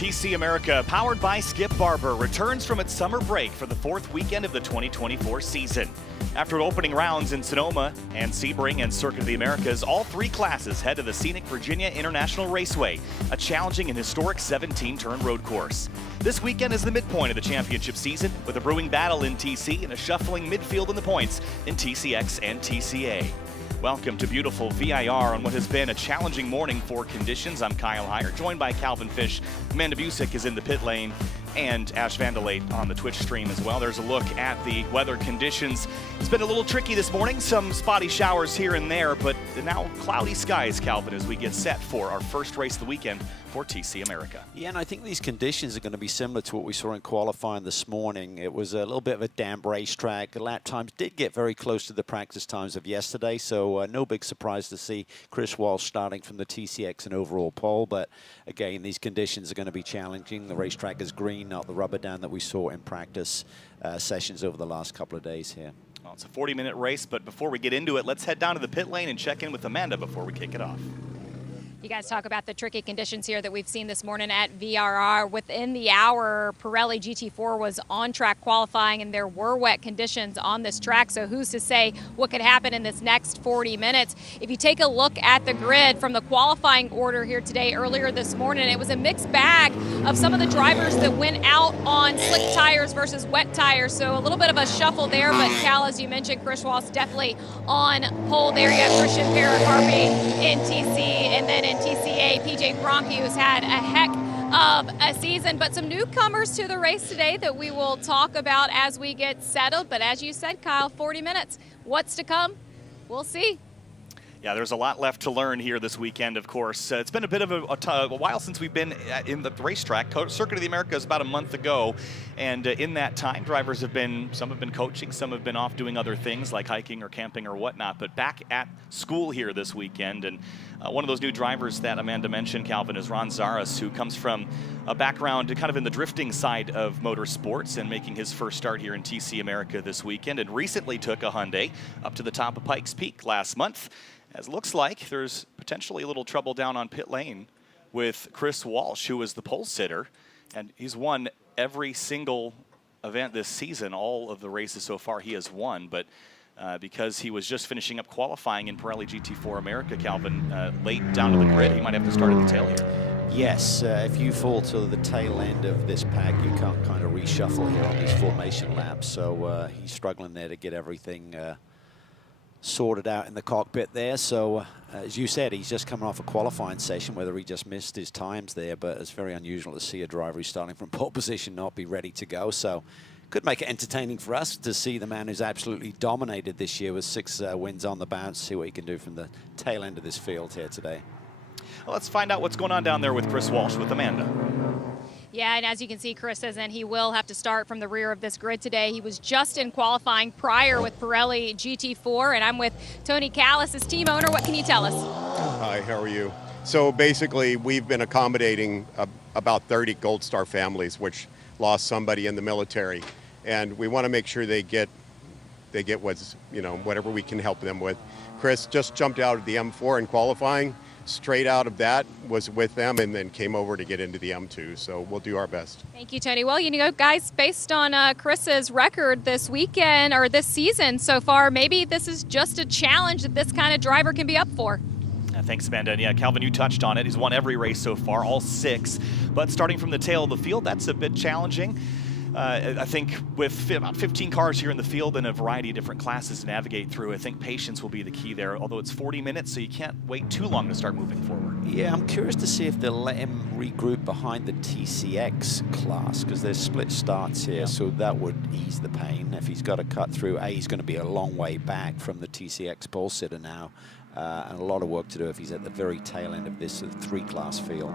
TC America, powered by Skip Barber, returns from its summer break for the fourth weekend of the 2024 season. After opening rounds in Sonoma and Sebring and Circuit of the Americas, all three classes head to the scenic Virginia International Raceway, a challenging and historic 17-turn road course. This weekend is the midpoint of the championship season, with a brewing battle in TC and a shuffling midfield in the points in TCX and TCA. Welcome to beautiful VIR on what has been a challenging morning for conditions. I'm Kyle Heyer, joined by Calvin Fish. Amanda Busick is in the pit lane, and Ash Vandalate on the Twitch stream as well. There's a look at the weather conditions. It's been a little tricky this morning, some spotty showers here and there, but now cloudy skies, Calvin, as we get set for our first race of the weekend for TC America. Yeah, and I think these conditions are going to be similar to what we saw in qualifying this morning. It was a little bit of a damp racetrack. The lap times did get very close to the practice times of yesterday, so no big surprise to see Chris Walsh starting from the TCX and overall pole. But again, these conditions are going to be challenging. The racetrack is green, not the rubber down that we saw in practice sessions over the last couple of days here. Well, it's a 40-minute race, but before we get into it, let's head down to the pit lane and check in with Amanda before we kick it off. You guys talk about the tricky conditions here that we've seen this morning at VRR. Within the hour, Pirelli GT4 was on track qualifying, and there were wet conditions on this track. So who's to say what could happen in this next 40 minutes? If you take a look at the grid from the qualifying order here today, earlier this morning, it was a mixed bag of some of the drivers that went out on slick tires versus wet tires. So a little bit of a shuffle there, but Cal, as you mentioned, Chris Walsh definitely on pole there. You got Christian Paracarpi in TC, and then in TCA, PJ Bromke, who's had a heck of a season, but some newcomers to the race today that we will talk about as we get settled. But as you said, Kyle, 40 minutes. What's to come? We'll see. Yeah, there's a lot left to learn here this weekend, of course. It's been a bit of a while since we've been in the racetrack. Circuit of the Americas about a month ago, and in that time, drivers have been, some have been coaching, some have been off doing other things like hiking or camping or whatnot, but back at school here this weekend. And one of those new drivers that Amanda mentioned, Calvin, is Ron Zaras, who comes from a background kind of in the drifting side of motorsports and making his first start here in TC America this weekend, and recently took a Hyundai up to the top of Pikes Peak last month. As it looks like there's potentially a little trouble down on pit lane with Chris Walsh, who is the pole sitter, and he's won every single event this season. All of the races so far he has won, but because he was just finishing up qualifying in Pirelli GT4 America, Calvin, late down to the grid, he might have to start at the tail here. Yes, if you fall to the tail end of this pack, you can't kind of reshuffle here on these formation laps, so he's struggling there to get everything sorted out in the cockpit there. So as you said, he's just coming off a qualifying session, whether he just missed his times there, but it's very unusual to see a driver who's starting from pole position not be ready to go. So could make it entertaining for us to see the man who's absolutely dominated this year with 6 wins on the bounce, see what he can do from the tail end of this field here today. Well, let's find out what's going on down there with Chris Walsh with Amanda. Yeah, and as you can see, Chris says, and he will have to start from the rear of this grid today. He was just in qualifying prior with Pirelli GT4, and I'm with Tony Callis, his team owner. What can you tell us? Hi, how are you? So basically, we've been accommodating about 30 Gold Star families, which lost somebody in the military, and we want to make sure they get what's, you know, whatever we can help them with. Chris just jumped out of the M4 in qualifying. Straight out of that was with them, and then came over to get into the M2, so we'll do our best. Thank you, Tony. Well, you know, guys, based on Chris's record this weekend, or this season so far, maybe this is just a challenge that this kind of driver can be up for. Thanks, Amanda. And yeah, Calvin, you touched on it. He's won every race so far, all 6. But starting from the tail of the field, that's a bit challenging. I think with about 15 cars here in the field and a variety of different classes to navigate through, I think patience will be the key there, although it's 40 minutes, so you can't wait too long to start moving forward. Yeah, I'm curious to see if they'll let him regroup behind the TCX class, because there's split starts here, so that would ease the pain. If he's got to cut through, he's going to be a long way back from the TCX pole sitter now, and a lot of work to do if he's at the very tail end of this 3-class field.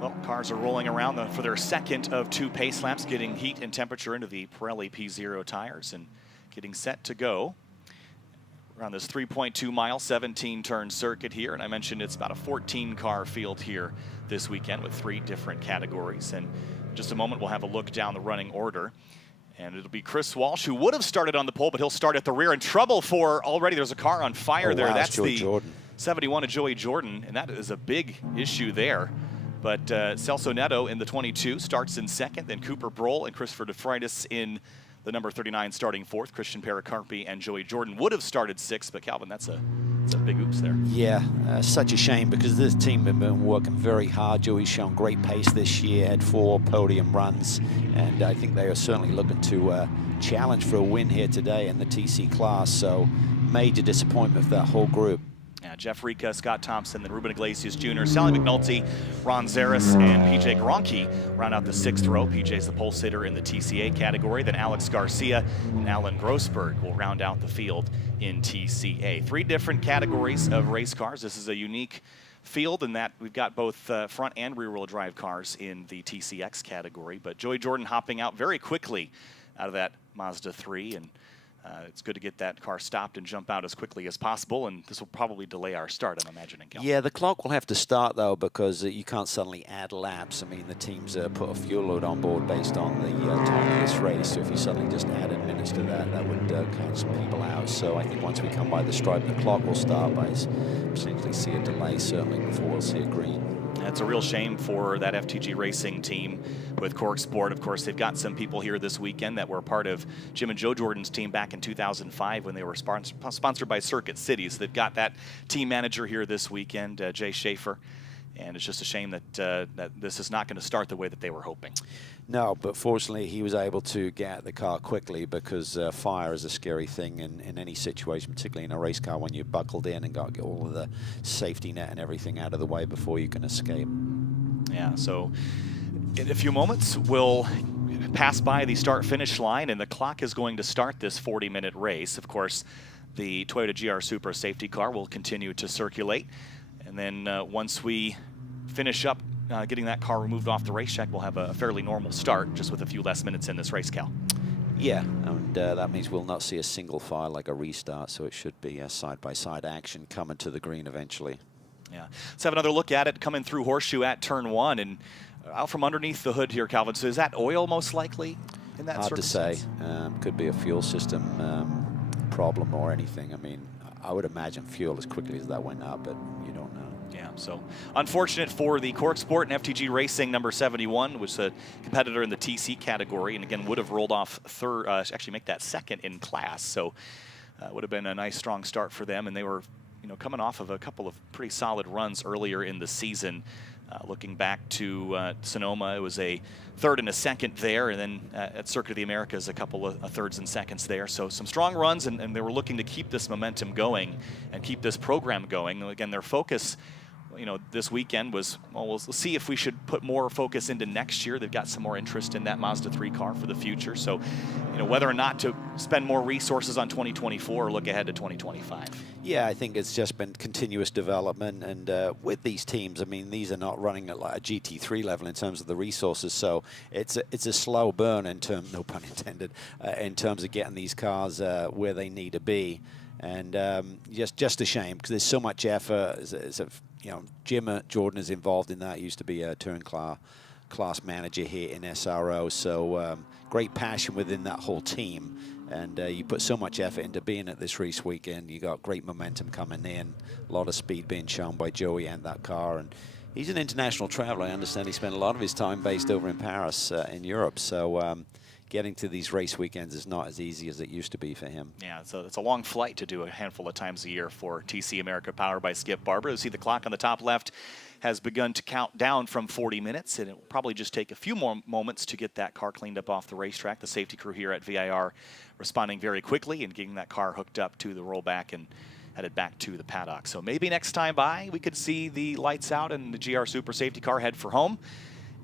Well, cars are rolling around for their second of 2 pace laps, getting heat and temperature into the Pirelli P0 tires and getting set to go around this 3.2-mile, 17-turn circuit here. And I mentioned it's about a 14-car field here this weekend with 3 different categories. And in just a moment, we'll have a look down the running order. And it'll be Chris Walsh, who would have started on the pole, but he'll start at the rear. In trouble for already, there's a car on fire there. Wow, That's the Jordan. 71 of Joey Jordan, and that is a big issue there. But Celso Neto in the 22 starts in second, then Cooper Brohl and Christopher DeFreitas in the number 39 starting fourth. Christian Pericarpi and Joey Jordan would have started sixth, but Calvin, that's a big oops there. Yeah, such a shame because this team have been working very hard. Joey's shown great pace this year, had 4 podium runs, and I think they are certainly looking to challenge for a win here today in the TC class. So major disappointment for that whole group. Yeah, Jeff Rica, Scott Thompson, then Ruben Iglesias Jr., Sally McNulty, Ron Zaris, and PJ Garonki round out the 6th row. PJ's the pole sitter in the TCA category. Then Alex Garcia and Alan Grossberg will round out the field in TCA. 3 different categories of race cars. This is a unique field in that we've got both front and rear-wheel drive cars in the TCX category. But Joey Jordan hopping out very quickly out of that Mazda 3, and it's good to get that car stopped and jump out as quickly as possible, and this will probably delay our start, I'm imagining, Cal. Yeah, the clock will have to start, though, because you can't suddenly add laps. I mean, the teams put a fuel load on board based on the time of this race, so if you suddenly just added minutes to that, that would count some people out. So I think once we come by the stripe, the clock will start by potentially see a delay, certainly, before we'll see a green. That's a real shame for that FTG Racing team with Cork Sport. Of course, they've got some people here this weekend that were part of Jim and Joe Jordan's team back in 2005 when they were sponsored by Circuit City. So they've got that team manager here this weekend, Jay Schaefer. And it's just a shame that that this is not going to start the way that they were hoping. No, but fortunately he was able to get out the car quickly because fire is a scary thing in any situation, particularly in a race car when you're buckled in and got to get all of the safety net and everything out of the way before you can escape. Yeah, so in a few moments we'll pass by the start-finish line, and the clock is going to start this 40-minute race. Of course, the Toyota GR Supra safety car will continue to circulate. And then once we finish up getting that car removed off the racetrack, we'll have a fairly normal start, just with a few less minutes in this race, Cal. Yeah, and that means we'll not see a single fire like a restart, so it should be a side-by-side action coming to the green eventually. Yeah, let's have another look at it coming through Horseshoe at turn 1, and out from underneath the hood here, Calvin. So is that oil most likely in that Hard to say. Could be a fuel system problem or anything. I mean, I would imagine fuel as quickly as that went up, but you don't know. Yeah, so unfortunate for the Cork Sport and FTG Racing number 71, was a competitor in the TC category, and again would have rolled off third, actually make that second in class. So would have been a nice strong start for them, and they were, you know, coming off of a couple of pretty solid runs earlier in the season. Looking back to Sonoma, it was a third and a second there, and then at Circuit of the Americas, a couple of thirds and seconds there. So some strong runs, and they were looking to keep this momentum going and keep this program going. And again, their focus, you know, this weekend was, well, we'll see if we should put more focus into next year. They've got some more interest in that Mazda 3 car for the future. So, you know, whether or not to spend more resources on 2024 or look ahead to 2025. Yeah, I think it's just been continuous development, and with these teams, I mean, these are not running at like a GT3 level in terms of the resources, so it's a slow burn in terms, no pun intended, in terms of getting these cars where they need to be, and just a shame because there's so much effort. You know, Jim Jordan is involved in that. He used to be a touring class manager here in SRO, so great passion within that whole team. And you put so much effort into being at this race weekend. You got great momentum coming in, a lot of speed being shown by Joey and that car. And he's an international traveler. I understand he spent a lot of his time based over in Paris in Europe. So getting to these race weekends is not as easy as it used to be for him. Yeah, so it's a long flight to do a handful of times a year for TC America, powered by Skip Barber. You see the clock on the top left has begun to count down from 40 minutes, and it will probably just take a few more moments to get that car cleaned up off the racetrack. The safety crew here at VIR responding very quickly and getting that car hooked up to the rollback and headed back to the paddock. So maybe next time by, we could see the lights out and the GR Super safety car head for home.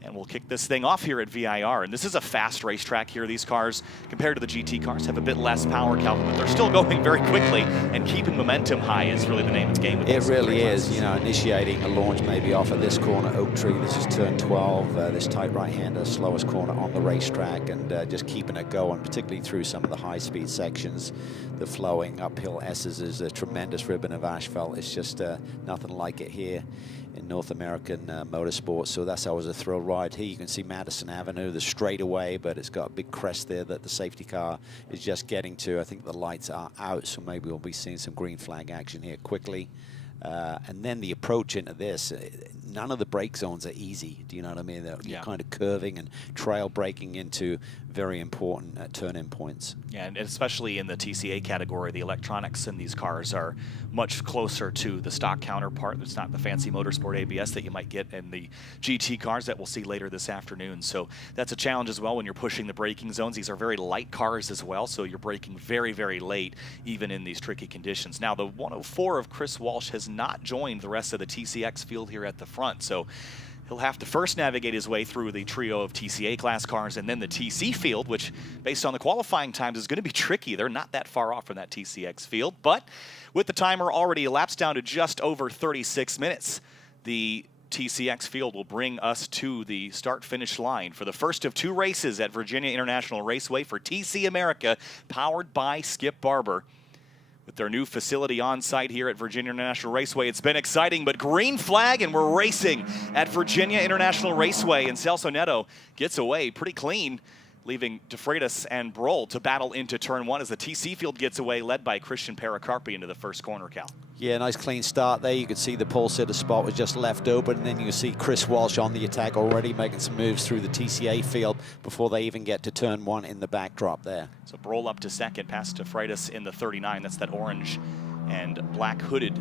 And we'll kick this thing off here at VIR. And this is a fast racetrack here. These cars, compared to the GT cars, have a bit less power, Calvin, but they're still going very quickly, and keeping momentum high is really the name of the game. It really is, you know, initiating a launch maybe off of this corner, Oak Tree. This is turn 12, this tight right-hander, slowest corner on the racetrack, and just keeping it going, particularly through some of the high-speed sections. The flowing uphill S's is a tremendous ribbon of asphalt. It's just nothing like it here in North American motorsports, so that's always a thrill ride. Here you can see Madison Avenue, the straightaway, but it's got a big crest there that the safety car is just getting to. I think the lights are out, so maybe we'll be seeing some green flag action here quickly. And then the approach into this, none of the brake zones are easy. Do you know what I mean? You're kind of curving and trail braking into very important turn-in points. Yeah, and especially in the TCA category, the electronics in these cars are much closer to the stock counterpart. It's not the fancy motorsport ABS that you might get in the GT cars that we'll see later this afternoon. So that's a challenge as well when you're pushing the braking zones. These are very light cars as well, so you're braking very, very late, even in these tricky conditions. Now, the 104 of Chris Walsh has not joined the rest of the TCX field here at the front, so he'll have to first navigate his way through the trio of TCA class cars and then the TC field, which based on the qualifying times is going to be tricky. They're not that far off from that TCX field, but with the timer already elapsed down to just over 36 minutes, the TCX field will bring us to the start-finish line for the first of 2 races at Virginia International Raceway for TC America, powered by Skip Barber. With their new facility on site here at Virginia International Raceway, it's been exciting, but green flag, and we're racing at Virginia International Raceway, and Celso Neto gets away pretty clean, leaving De Freitas and Broll to battle into turn 1 as the TC field gets away, led by Christian Pericarpi into the first corner, Cal. Yeah, nice clean start there. You could see the pole sitter spot was just left open, and then you see Chris Walsh on the attack already making some moves through the TCA field before they even get to turn 1 in the backdrop there. So Broll up to second, past De Freitas in the 39. That's that orange and black hooded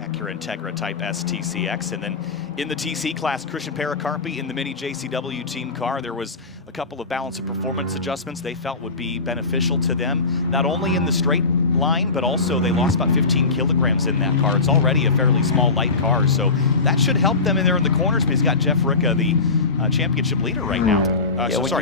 Acura Integra Type S TCX. And then in the TC class, Christian Pericarpi in the Mini JCW team car. There was a couple of balance of performance adjustments they felt would be beneficial to them, not only in the straight line, but also they lost about 15 kilograms in that car. It's already a fairly small, light car, so that should help them in there in the corners. But he's got Jeff Ricca, the championship leader right now.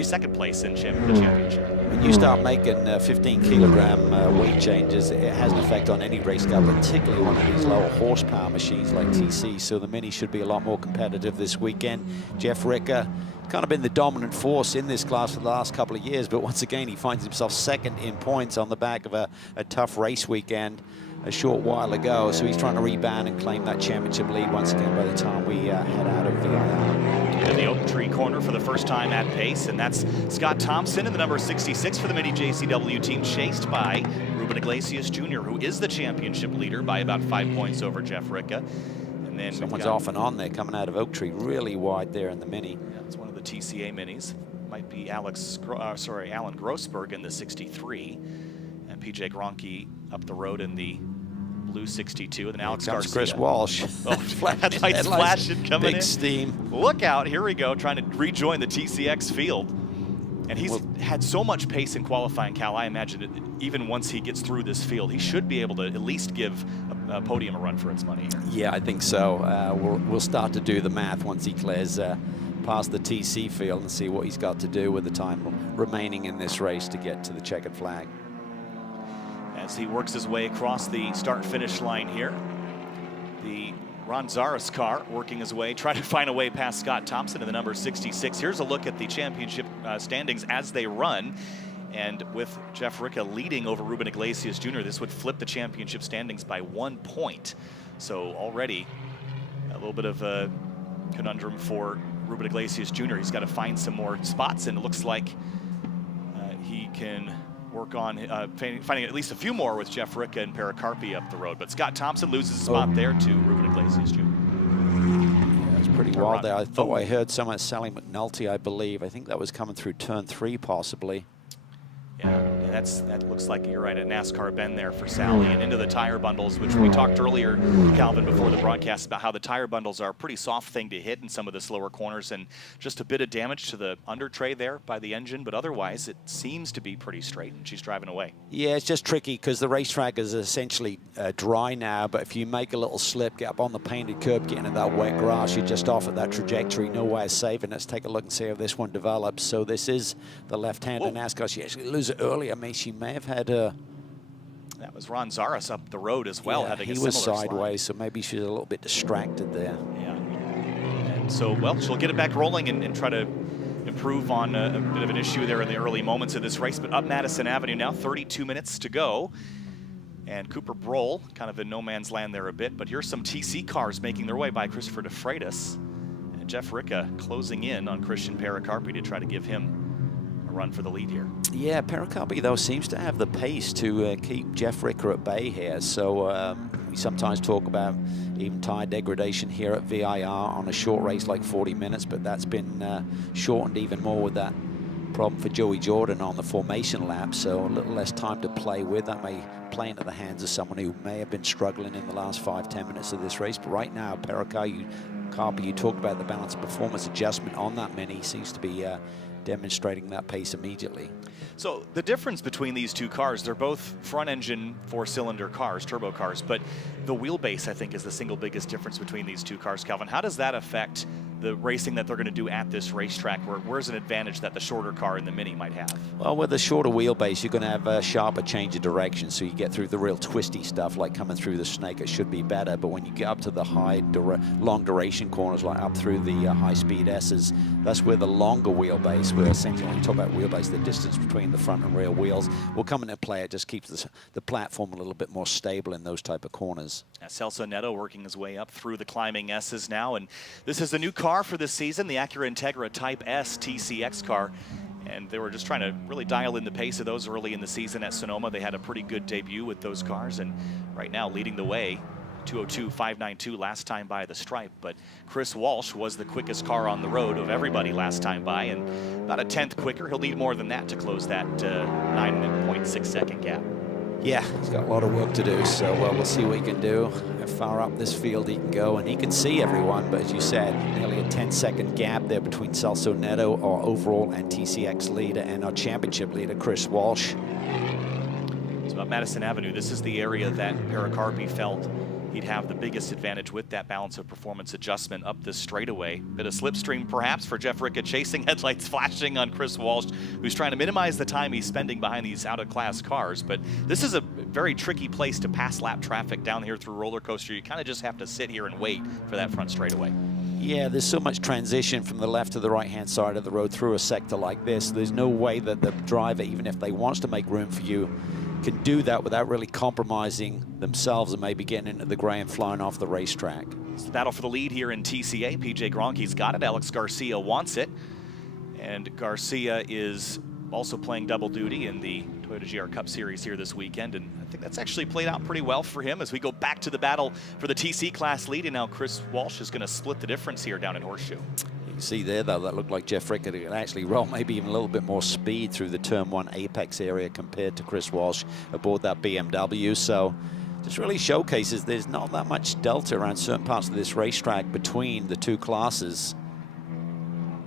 Second place in the championship. When you start making 15 kilogram weight changes, it has an effect on any race car, particularly one of these lower horsepower machines like TC. So the Mini should be a lot more competitive this weekend. Jeff Ricca kind of been the dominant force in this class for the last couple of years, but once again he finds himself second in points on the back of a tough race weekend a short while ago. So he's trying to rebound and claim that championship lead once again by the time we head out of VIR. In the Oak Tree corner for the first time at pace, and that's Scott Thompson in the number 66 for the Mini JCW team, chased by Ruben Iglesias Jr., who is the championship leader by about 5 points over Jeff Ricca. And then someone's off and on there coming out of Oak Tree, really wide there in the Mini. Yeah, it's one of the TCA Minis. Might be Alan Grossberg in the 63, and PJ Gronke up the road in the blue 62, and then Alex Garcia. Chris Walsh. Oh, headlights flashing, coming in. Big steam. Look out, here we go, trying to rejoin the TCX field. And he's had so much pace in qualifying, Cal. I imagine that even once he gets through this field, he should be able to at least give a podium a run for its money. Yeah, I think so. We'll start to do the math once he clears past the TC field and see what he's got to do with the time remaining in this race to get to the checkered flag. As he works his way across the start-finish line here, the Ron Zaris car working his way, trying to find a way past Scott Thompson in the number 66. Here's a look at the championship standings as they run. And with Jeff Ricca leading over Ruben Iglesias Jr., this would flip the championship standings by 1 point. So already a little bit of a conundrum for Ruben Iglesias Jr. He's got to find some more spots, and it looks like he can work on finding at least a few more with Jeff Ricca and Pericarpi up the road. But Scott Thompson loses a spot there to Ruben Iglesias Jr. Yeah, it's pretty wild there. I thought I heard someone at Sally McNulty, I believe. I think that was coming through turn 3 possibly. Yeah, that looks like, you're right, a NASCAR bend there for Sally, and into the tire bundles, which we talked earlier, Calvin, before the broadcast, about how the tire bundles are a pretty soft thing to hit in some of the slower corners, and just a bit of damage to the under tray there by the engine, but otherwise it seems to be pretty straight, and she's driving away. Yeah, it's just tricky because the racetrack is essentially dry now, but if you make a little slip, get up on the painted curb, get into that wet grass, you're just off at that trajectory, no way of saving. Let's take a look and see how this one develops. So this is the left-hander NASCAR. She actually loses it early. I mean, she may have had a... That was Ron Zaris up the road as well, yeah, having a he similar was sideways, slide. So maybe she's a little bit distracted there. Yeah. And so, well, she'll get it back rolling and try to improve on a bit of an issue there in the early moments of this race. But up Madison Avenue now, 32 minutes to go. And Cooper Broll kind of in no man's land there a bit. But here's some TC cars making their way by Christopher De Freitas. And Jeff Ricca closing in on Christian Pericarpi to try to give him run for the lead here. Yeah, Pericarpi, though, seems to have the pace to keep Jeff Ricker at bay here. So we sometimes talk about even tire degradation here at VIR on a short race like 40 minutes, but that's been shortened even more with that problem for Joey Jordan on the formation lap, so a little less time to play with. That may play into the hands of someone who may have been struggling in the last 5-10 minutes of this race. But right now, Pericarpi, you talked about the balance of performance adjustment on that mini, seems to be demonstrating that pace immediately. So the difference between these two cars, they're both front engine 4-cylinder cars, turbo cars, but the wheelbase, I think, is the single biggest difference between these two cars. Calvin, how does that affect the racing that they're going to do at this racetrack? Where's an advantage that the shorter car in the Mini might have? Well, with a shorter wheelbase, you're going to have a sharper change of direction, so you get through the real twisty stuff like coming through the snake. It should be better, but when you get up to the long duration corners, like up through the high-speed S's, that's where the longer wheelbase, where essentially when you talk about wheelbase, the distance between the front and rear wheels will come into play. It just keeps the platform a little bit more stable in those type of corners. Celso Neto working his way up through the climbing S's now, and this is a new car for this season, the Acura Integra Type S TCX car, and they were just trying to really dial in the pace of those early in the season at Sonoma. They had a pretty good debut with those cars, and right now leading the way, 202.592 last time by the stripe, but Chris Walsh was the quickest car on the road of everybody last time by, and about a 10th quicker. He'll need more than that to close that 9.6 second gap. Yeah, he's got a lot of work to do, so we'll see what he can do. How far up this field he can go, and he can see everyone, but as you said, nearly a 10-second gap there between Celso Neto, our overall and TCX leader, and our championship leader, Chris Walsh. So about Madison Avenue, this is the area that Pericarpi felt he'd have the biggest advantage with that balance of performance adjustment up this straightaway. Bit of slipstream perhaps for Jeff Rickett, chasing headlights flashing on Chris Walsh, who's trying to minimize the time he's spending behind these out-of-class cars. But this is a very tricky place to pass lap traffic down here through roller coaster. You kind of just have to sit here and wait for that front straightaway. Yeah, there's so much transition from the left to the right-hand side of the road through a sector like this. There's no way that the driver, even if they wants to make room for you, can do that without really compromising themselves and maybe getting into the gray and flying off the racetrack. It's the battle for the lead here in TCA. PJ Gronke's got it. Alex Garcia wants it. And Garcia is also playing double duty in the Toyota GR Cup Series here this weekend. And I think that's actually played out pretty well for him as we go back to the battle for the TC class lead. And now Chris Walsh is going to split the difference here down in Horseshoe. You see there, though, that looked like Jeff Rickett could actually roll maybe even a little bit more speed through the Turn 1 apex area compared to Chris Walsh aboard that BMW. So just really showcases there's not that much delta around certain parts of this racetrack between the two classes.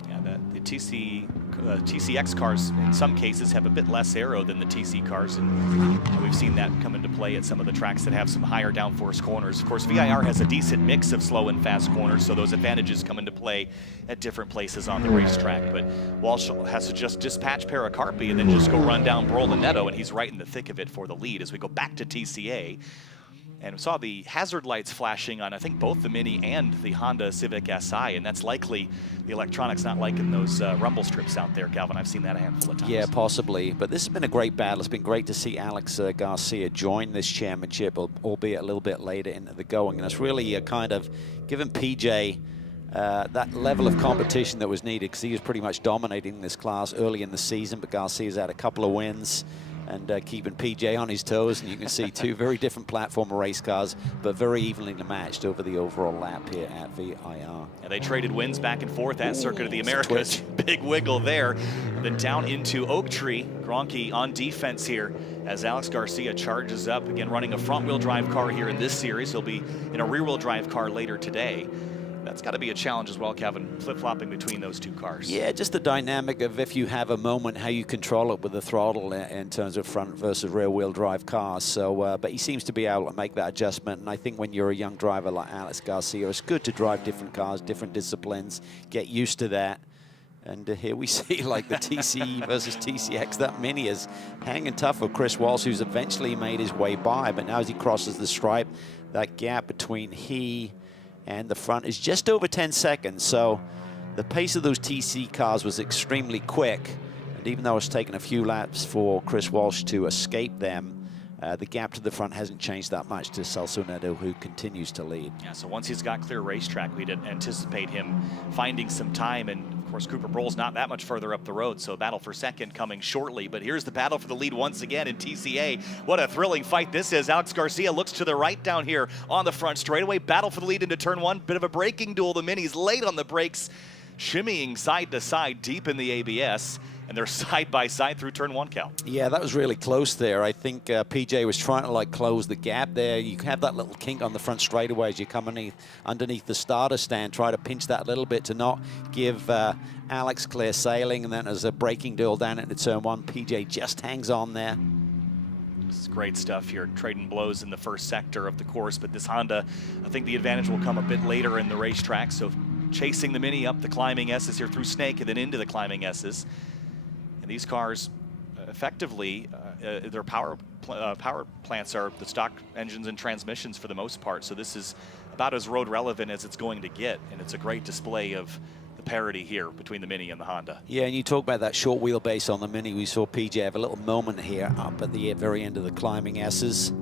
Yeah, the TCX cars in some cases have a bit less aero than the TC cars, and we've seen that come into play at some of the tracks that have some higher downforce corners. Of course, VIR has a decent mix of slow and fast corners, so those advantages come into play at different places on the racetrack. But Walsh has to just dispatch Pericarpi and then just go run down Broll and Neto, and he's right in the thick of it for the lead as we go back to TCA. And we saw the hazard lights flashing on, I think, both the Mini and the Honda Civic Si, and that's likely the electronics not liking those rumble strips out there, Calvin. I've seen that a handful of times. Yeah, possibly. But this has been a great battle. It's been great to see Alex Garcia join this championship, albeit a little bit later into the going. And it's really kind of given PJ that level of competition that was needed, because he was pretty much dominating this class early in the season, but Garcia's had a couple of wins and keeping PJ on his toes, and you can see two very different platform race cars, but very evenly matched over the overall lap here at VIR. Yeah, they traded wins back and forth at Circuit of the Americas. Big wiggle there. Then down into Oak Tree. Gronke on defense here as Alex Garcia charges up, again running a front-wheel drive car here in this series. He'll be in a rear-wheel drive car later today. That's got to be a challenge as well, Kevin, flip-flopping between those two cars. Yeah, just the dynamic of if you have a moment, how you control it with the throttle in terms of front versus rear-wheel drive cars. So, but he seems to be able to make that adjustment. And I think when you're a young driver like Alex Garcia, it's good to drive different cars, different disciplines, get used to that. And here we see like the TC versus TCX. That Mini is hanging tough for Chris Walsh, who's eventually made his way by. But now as he crosses the stripe, that gap between he and the front is just over 10 seconds. So the pace of those TC cars was extremely quick. And even though it's taken a few laps for Chris Walsh to escape them, the gap to the front hasn't changed that much to Celso Neto, who continues to lead. Yeah, so once he's got clear racetrack, we'd anticipate him finding some time. And of Of course, Cooper Broll's not that much further up the road, so battle for second coming shortly. But here's the battle for the lead once again in TCA. What a thrilling fight this is. Alex Garcia looks to the right down here on the front straightaway. Battle for the lead into turn one. Bit of a braking duel. The Minis late on the brakes, shimmying side to side deep in the ABS. And they're side by side through turn one, Cal. Yeah, that was really close there. I think PJ was trying to like close the gap there. You have that little kink on the front straightaway as you come underneath the starter stand. Try to pinch that a little bit to not give Alex clear sailing. And then as a braking duel down into turn one, PJ just hangs on there. This is great stuff here, trading blows in the first sector of the course. But this Honda, I think the advantage will come a bit later in the racetrack. So chasing the Mini up the climbing S's here through Snake and then into the climbing S's. These cars, effectively, their power plants are the stock engines and transmissions for the most part. So this is about as road relevant as it's going to get, and it's a great display of the parity here between the Mini and the Honda. Yeah, and you talk about that short wheelbase on the Mini. We saw PJ have a little moment here up at the very end of the climbing S's.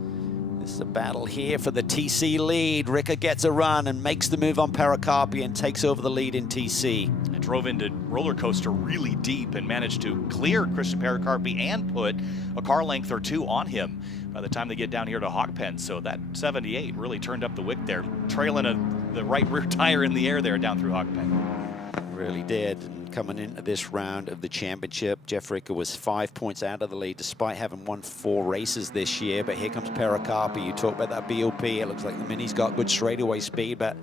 This is a battle here for the TC lead. Ricker gets a run and makes the move on Pericarpi and takes over the lead in TC. And drove into roller coaster really deep and managed to clear Christian Pericarpi and put a car length or two on him by the time they get down here to Hogpen. So that 78 really turned up the wick there, trailing the right rear tire in the air there down through Hogpen. Really did. And coming into this round of the championship, Jeff Ricker was 5 points out of the lead despite having won 4 races this year. But here comes Pericarpi. You talk about that BOP. It looks like the Mini's got good straightaway speed, but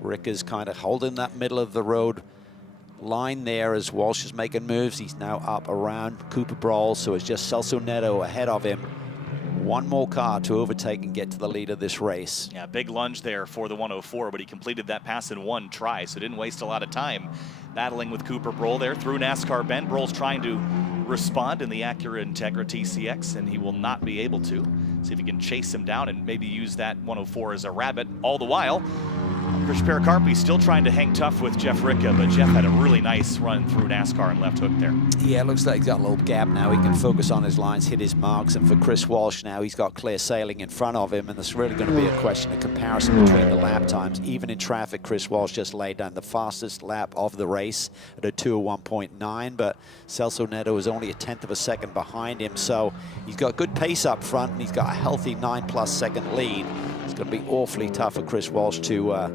Ricker's kind of holding that middle of the road line there as Walsh is making moves. He's now up around Cooper Broll, so it's just Celso Neto ahead of him. One more car to overtake and get to the lead of this race. Yeah, big lunge there for the 104, but he completed that pass in one try, so didn't waste a lot of time battling with Cooper Broll there through NASCAR Bend. Broll's trying to respond in the Acura Integra TCX, and he will not be able to. See if he can chase him down and maybe use that 104 as a rabbit. All the while, Christian Pericarpi still trying to hang tough with Jeff Ricker, but Jeff had a really nice run through NASCAR and left hook there. Yeah, it looks like he's got a little gap now. He can focus on his lines, hit his marks, and for Chris Walsh now, he's got clear sailing in front of him, and there's really going to be a question of comparison between the lap times. Even in traffic, Chris Walsh just laid down the fastest lap of the race at a 2:01.9, but Celso Neto is only a 1/10 of a second behind him, so he's got good pace up front, and he's got a healthy 9+ second lead. It's going to be awfully tough for Chris Walsh to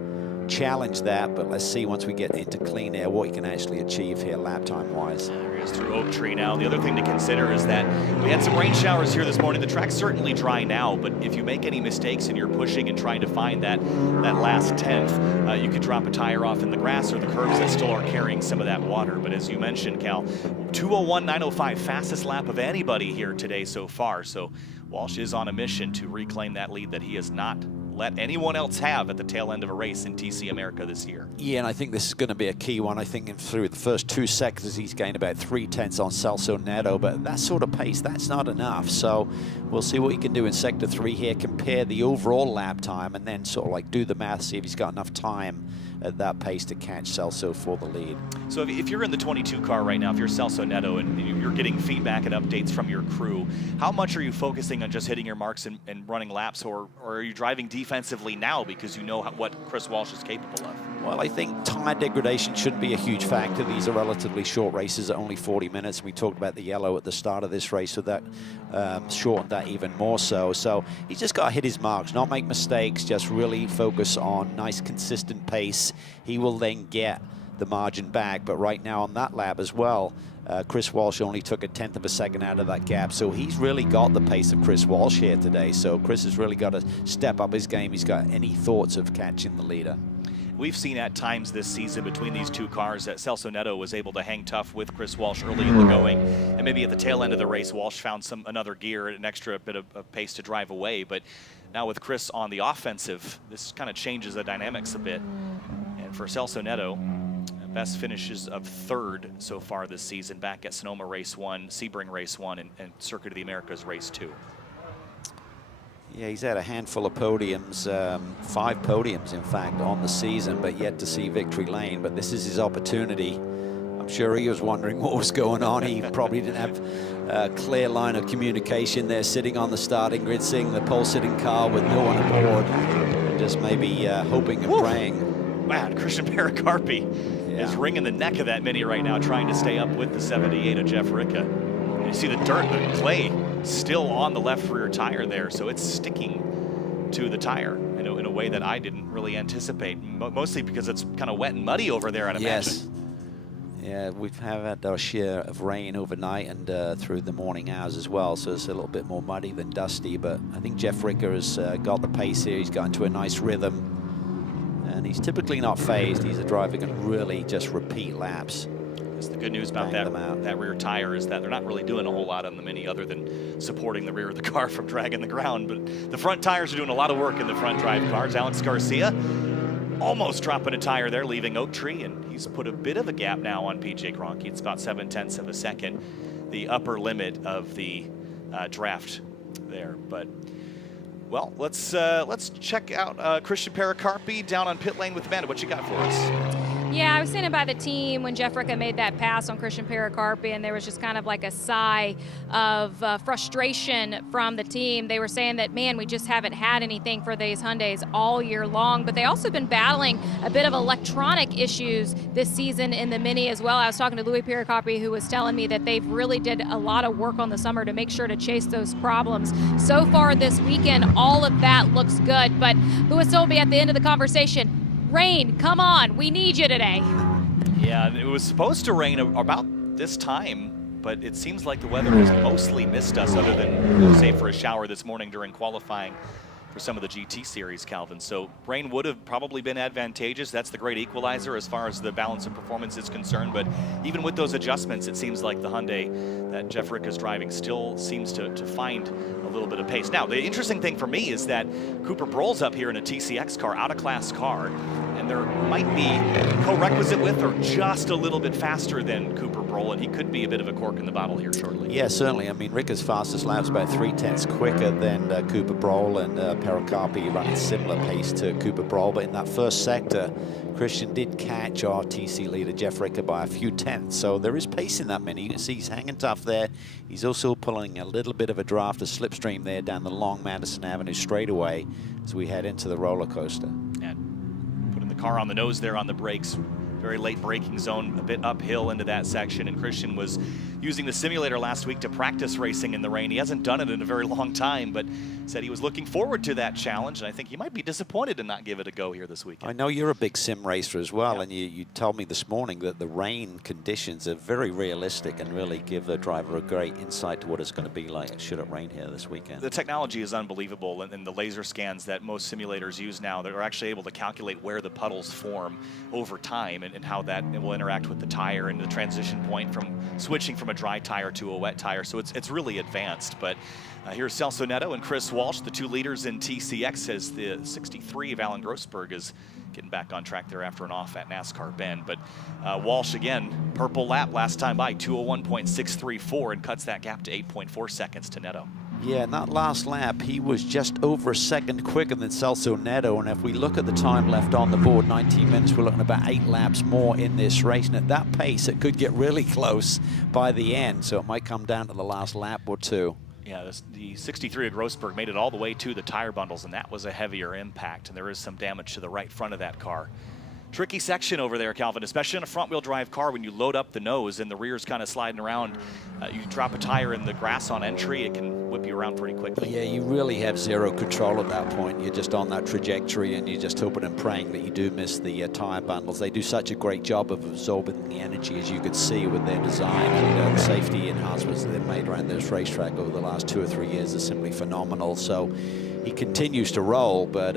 challenge that, but let's see once we get into clean air what he can actually achieve here lap time wise. There he is through Oak Tree now. The other thing to consider is that we had some rain showers here this morning. The track's certainly dry now, but if you make any mistakes and you're pushing and trying to find that last 1/10, you could drop a tire off in the grass or the curbs that still are carrying some of that water. But as you mentioned, Cal, 2:01.905, fastest lap of anybody here today so far. So Walsh is on a mission to reclaim that lead that he has not let anyone else have at the tail end of a race in TC America this year. Yeah, and I think this is going to be a key one. I think through the first 2 sectors, he's gained about 3/10 on Celso Neto, but that sort of pace, that's not enough. So we'll see what he can do in sector 3 here, compare the overall lap time, and then sort of like do the math, see if he's got enough time at that pace to catch Celso for the lead. So if you're in the 22 car right now, if you're Celso Neto and you're getting feedback and updates from your crew, how much are you focusing on just hitting your marks and running laps, or are you driving defensively now because you know what Chris Walsh is capable of? Well, I think tire degradation shouldn't be a huge factor. These are relatively short races at only 40 minutes. We talked about the yellow at the start of this race, so that shortened that even more so. So he's just got to hit his marks, not make mistakes, just really focus on nice, consistent pace. He will then get the margin back, but right now on that lap as well, Chris Walsh only took a 1/10 of a second out of that gap, so he's really got the pace of Chris Walsh here today. So Chris has really got to step up his game. He's got any thoughts of catching the leader. We've seen at times this season between these two cars that Celso Neto was able to hang tough with Chris Walsh early in the going, and maybe at the tail end of the race, Walsh found another gear, an extra bit of pace to drive away. But now with Chris on the offensive, this kind of changes the dynamics a bit. And for Celso Neto, best finishes of 3rd so far this season, back at Sonoma Race 1, Sebring Race 1, and Circuit of the Americas Race 2. Yeah, he's had a handful of podiums, 5 podiums, in fact, on the season, but yet to see victory lane. But this is his opportunity. I'm sure he was wondering what was going on. He probably didn't have a clear line of communication there, sitting on the starting grid, seeing the pole-sitting car with no one aboard, and just maybe hoping and praying. Man, Christian Pericarpi. is wringing the neck of that Mini right now, trying to stay up with the 78 of Jeff Ricca. And you see the dirt, the clay still on the left rear tire there, so it's sticking to the tire in a way that I didn't really anticipate, mostly because it's kind of wet and muddy over there, I'd imagine. Yes. Yeah, we've had our share of rain overnight and through the morning hours as well, so it's a little bit more muddy than dusty, but I think Jeff Ricca has got the pace here. He's got into a nice rhythm, and he's typically not phased. He's a driver who can really just repeat laps. That's the good news about that rear tire, is that they're not really doing a whole lot on the Mini other than supporting the rear of the car from dragging the ground, but the front tires are doing a lot of work in the front drive cars. Alex Garcia almost dropping a tire there, leaving Oak Tree, and he's put a bit of a gap now on PJ Cronky. It's about 0.7 of a second, the upper limit of the draft there. But well, let's check out Christian Pericarpi down on pit lane with Amanda. What you got for us? Yeah, I was standing by the team when Jeff Ricca made that pass on Christian Pericarpi, and there was just kind of like a sigh of frustration from the team. They were saying that, man, we just haven't had anything for these Hyundais all year long, but they also been battling a bit of electronic issues this season in the Mini as well. I was talking to Louis Pericarpi, who was telling me that they've really did a lot of work on the summer to make sure to chase those problems. So far this weekend, all of that looks good, but Louis told me at the end of the conversation, rain, come on, we need you today. Yeah, it was supposed to rain about this time, but it seems like the weather has mostly missed us, other than, say, for a shower this morning during qualifying for some of the GT series, Calvin. So rain would have probably been advantageous. That's the great equalizer as far as the balance of performance is concerned. But even with those adjustments, it seems like the Hyundai that Jeff Ricca is driving still seems to find a little bit of pace. Now, the interesting thing for me is that Cooper Broll's up here in a TCX car, out-of-class car, and there might be co-requisite with or just a little bit faster than Cooper Broll, and he could be a bit of a cork in the bottle here shortly. Yeah, certainly. I mean, Ricca's fastest lap's about 0.3 quicker than Cooper Broll, and Pericarpi running similar pace to Cooper Broll, but in that first sector, Christian did catch our TC leader, Jeff Ricca, by a few tenths, so there is pace in that Mini. You can see he's hanging tough there. He's also pulling a little bit of a draft, a slipstream there down the long Madison Avenue straightaway as we head into the roller coaster. And putting the car on the nose there on the brakes. Very late braking zone, a bit uphill into that section, and Christian was using the simulator last week to practice racing in the rain. He hasn't done it in a very long time, but said he was looking forward to that challenge, and I think he might be disappointed to not give it a go here this weekend. I know you're a big sim racer as well, yeah. And you told me this morning that the rain conditions are very realistic and really give the driver a great insight to what it's going to be like should it rain here this weekend. The technology is unbelievable, and the laser scans that most simulators use now, they're actually able to calculate where the puddles form over time and how that will interact with the tire and the transition point from switching from a dry tire to a wet tire. So it's really advanced. But here's Celso Neto and Chris Walsh, the two leaders in TCX, as the 63 of Alan Grossberg is getting back on track there after an off at NASCAR Bend. But Walsh, again, purple lap last time by, 201.634, and cuts that gap to 8.4 seconds to Neto. Yeah, in that last lap, he was just over a second quicker than Celso Neto, and if we look at the time left on the board, 19 minutes, we're looking at about 8 laps more in this race, and at that pace, it could get really close by the end, so it might come down to the last lap or two. Yeah, the 63 of Grossberg made it all the way to the tire bundles, and that was a heavier impact, and there is some damage to the right front of that car. Tricky section over there, Calvin, especially in a front-wheel drive car when you load up the nose and the rear's kind of sliding around. You drop a tire in the grass on entry, it can whip you around pretty quickly. Yeah, you really have zero control at that point. You're just on that trajectory, and you're just hoping and praying that you do miss the tire bundles. They do such a great job of absorbing the energy, as you could see with their design, and the safety enhancements that they've made around this racetrack over the last 2 or 3 years are simply phenomenal. So he continues to roll, but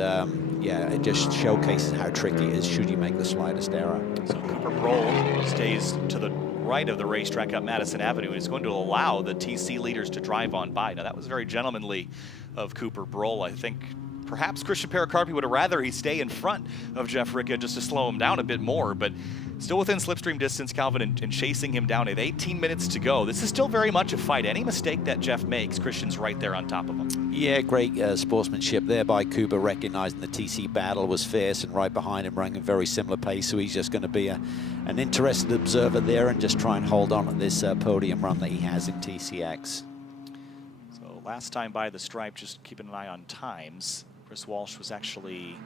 yeah, it just showcases how tricky it is should you make the slightest error. So Cooper Broll stays to the right of the racetrack up Madison Avenue, and is going to allow the TC leaders to drive on by. Now, that was very gentlemanly of Cooper Broll. I think perhaps Christian Pericarpi would have rather he stay in front of Jeff Ricca just to slow him down a bit more, but still within slipstream distance, Calvin, and chasing him down at 18 minutes to go. This is still very much a fight. Any mistake that Jeff makes, Christian's right there on top of him. Yeah, great sportsmanship there by Cooper, recognizing the TC battle was fierce, and right behind him running a very similar pace, so he's just going to be an interested observer there and just try and hold on to this podium run that he has in TCX. So last time by the stripe, just keeping an eye on times. Chris Walsh was actually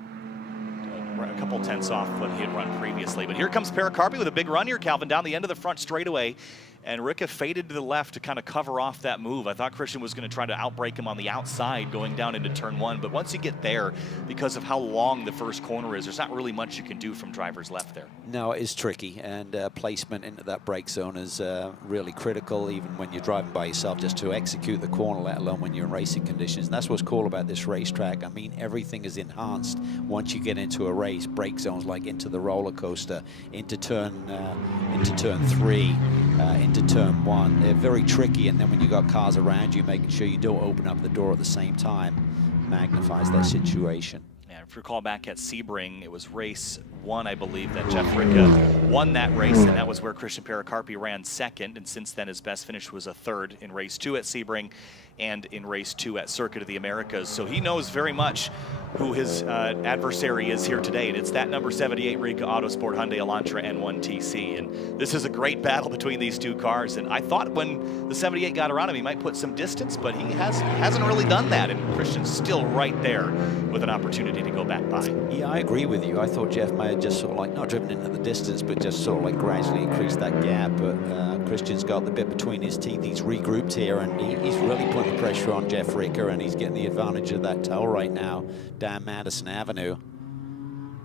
A couple tenths off what he had run previously. But here comes Pericarpi with a big run here, Calvin, down the end of the front straightaway. And Rica faded to the left to kind of cover off that move. I thought Christian was going to try to outbrake him on the outside going down into turn one. But once you get there, because of how long the first corner is, there's not really much you can do from driver's left there. No, it is tricky. And placement into that brake zone is really critical, even when you're driving by yourself, just to execute the corner, let alone when you're in racing conditions. And that's what's cool about this racetrack. I mean, everything is enhanced once you get into a race. Brake zones like into the roller coaster, into turn 3, into turn 1. They're very tricky, and then when you got cars around you, making sure you don't open up the door at the same time magnifies that situation. Yeah, if you recall back at Sebring, it was race 1, I believe, that Jeff Rica won that race, and that was where Christian Pericarpi ran second, and since then his best finish was a third in race 2 at Sebring and in race 2 at Circuit of the Americas. So he knows very much who his adversary is here today, and it's that number 78 Rica Autosport Hyundai Elantra N1 TC. And this is a great battle between these two cars, and I thought when the 78 got around him he might put some distance, but he hasn't really done that, and Christian's still right there with an opportunity to go back by. Yeah, I agree with you. I thought Jeff may have just sort of like not driven into the distance, but just sort of like gradually increased that gap. But Christian's got the bit between his teeth. He's regrouped here, and he's really putting the pressure on Jeff Rica, and he's getting the advantage of that toe right now down Madison Avenue.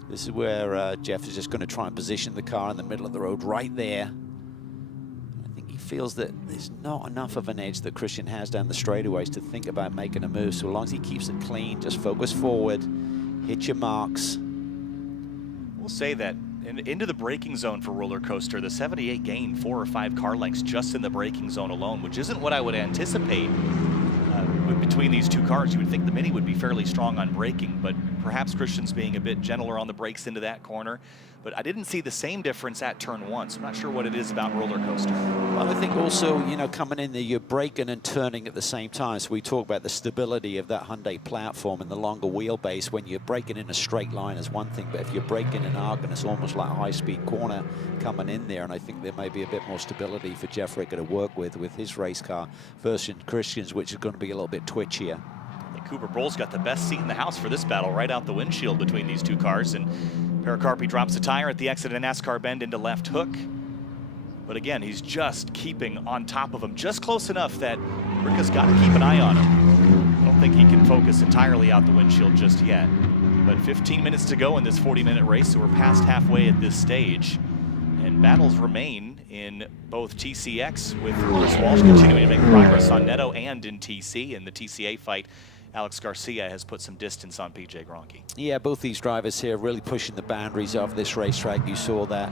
This is where Jeff is just going to try and position the car in the middle of the road right there. I think he feels that there's not enough of an edge that Christian has down the straightaways to think about making a move. So as long as he keeps it clean, just focus forward, hit your marks. We'll say that into the braking zone for Roller Coaster, the 78 gained 4 or 5 car lengths just in the braking zone alone, which isn't what I would anticipate. Between these two cars, you would think the Mini would be fairly strong on braking, but perhaps Christian's being a bit gentler on the brakes into that corner. But I didn't see the same difference at turn 1, so I'm not sure what it is about Roller Coaster. Well, I think also, you know, coming in there, you're braking and turning at the same time. So we talk about the stability of that Hyundai platform and the longer wheelbase. When you're braking in a straight line is one thing, but if you're braking and arcing, it's almost like a high-speed corner coming in there. And I think there may be a bit more stability for Jeff Rica to work with his race car versus Christian's, which is going to be a little bit twitchier. I think Cooper Broll's got the best seat in the house for this battle, right out the windshield between these two cars. And Pericarpi drops a tire at the exit of NASCAR bend into left hook. But again, he's just keeping on top of him, just close enough that Rica's got to keep an eye on him. I don't think he can focus entirely out the windshield just yet. But 15 minutes to go in this 40-minute race, so we're past halfway at this stage. And battles remain in both TCX, with Chris Walsh continuing to make progress on Neto, and in TC. In the TCA fight, Alex Garcia has put some distance on PJ Gronke. Yeah, both these drivers here really pushing the boundaries of this racetrack. You saw that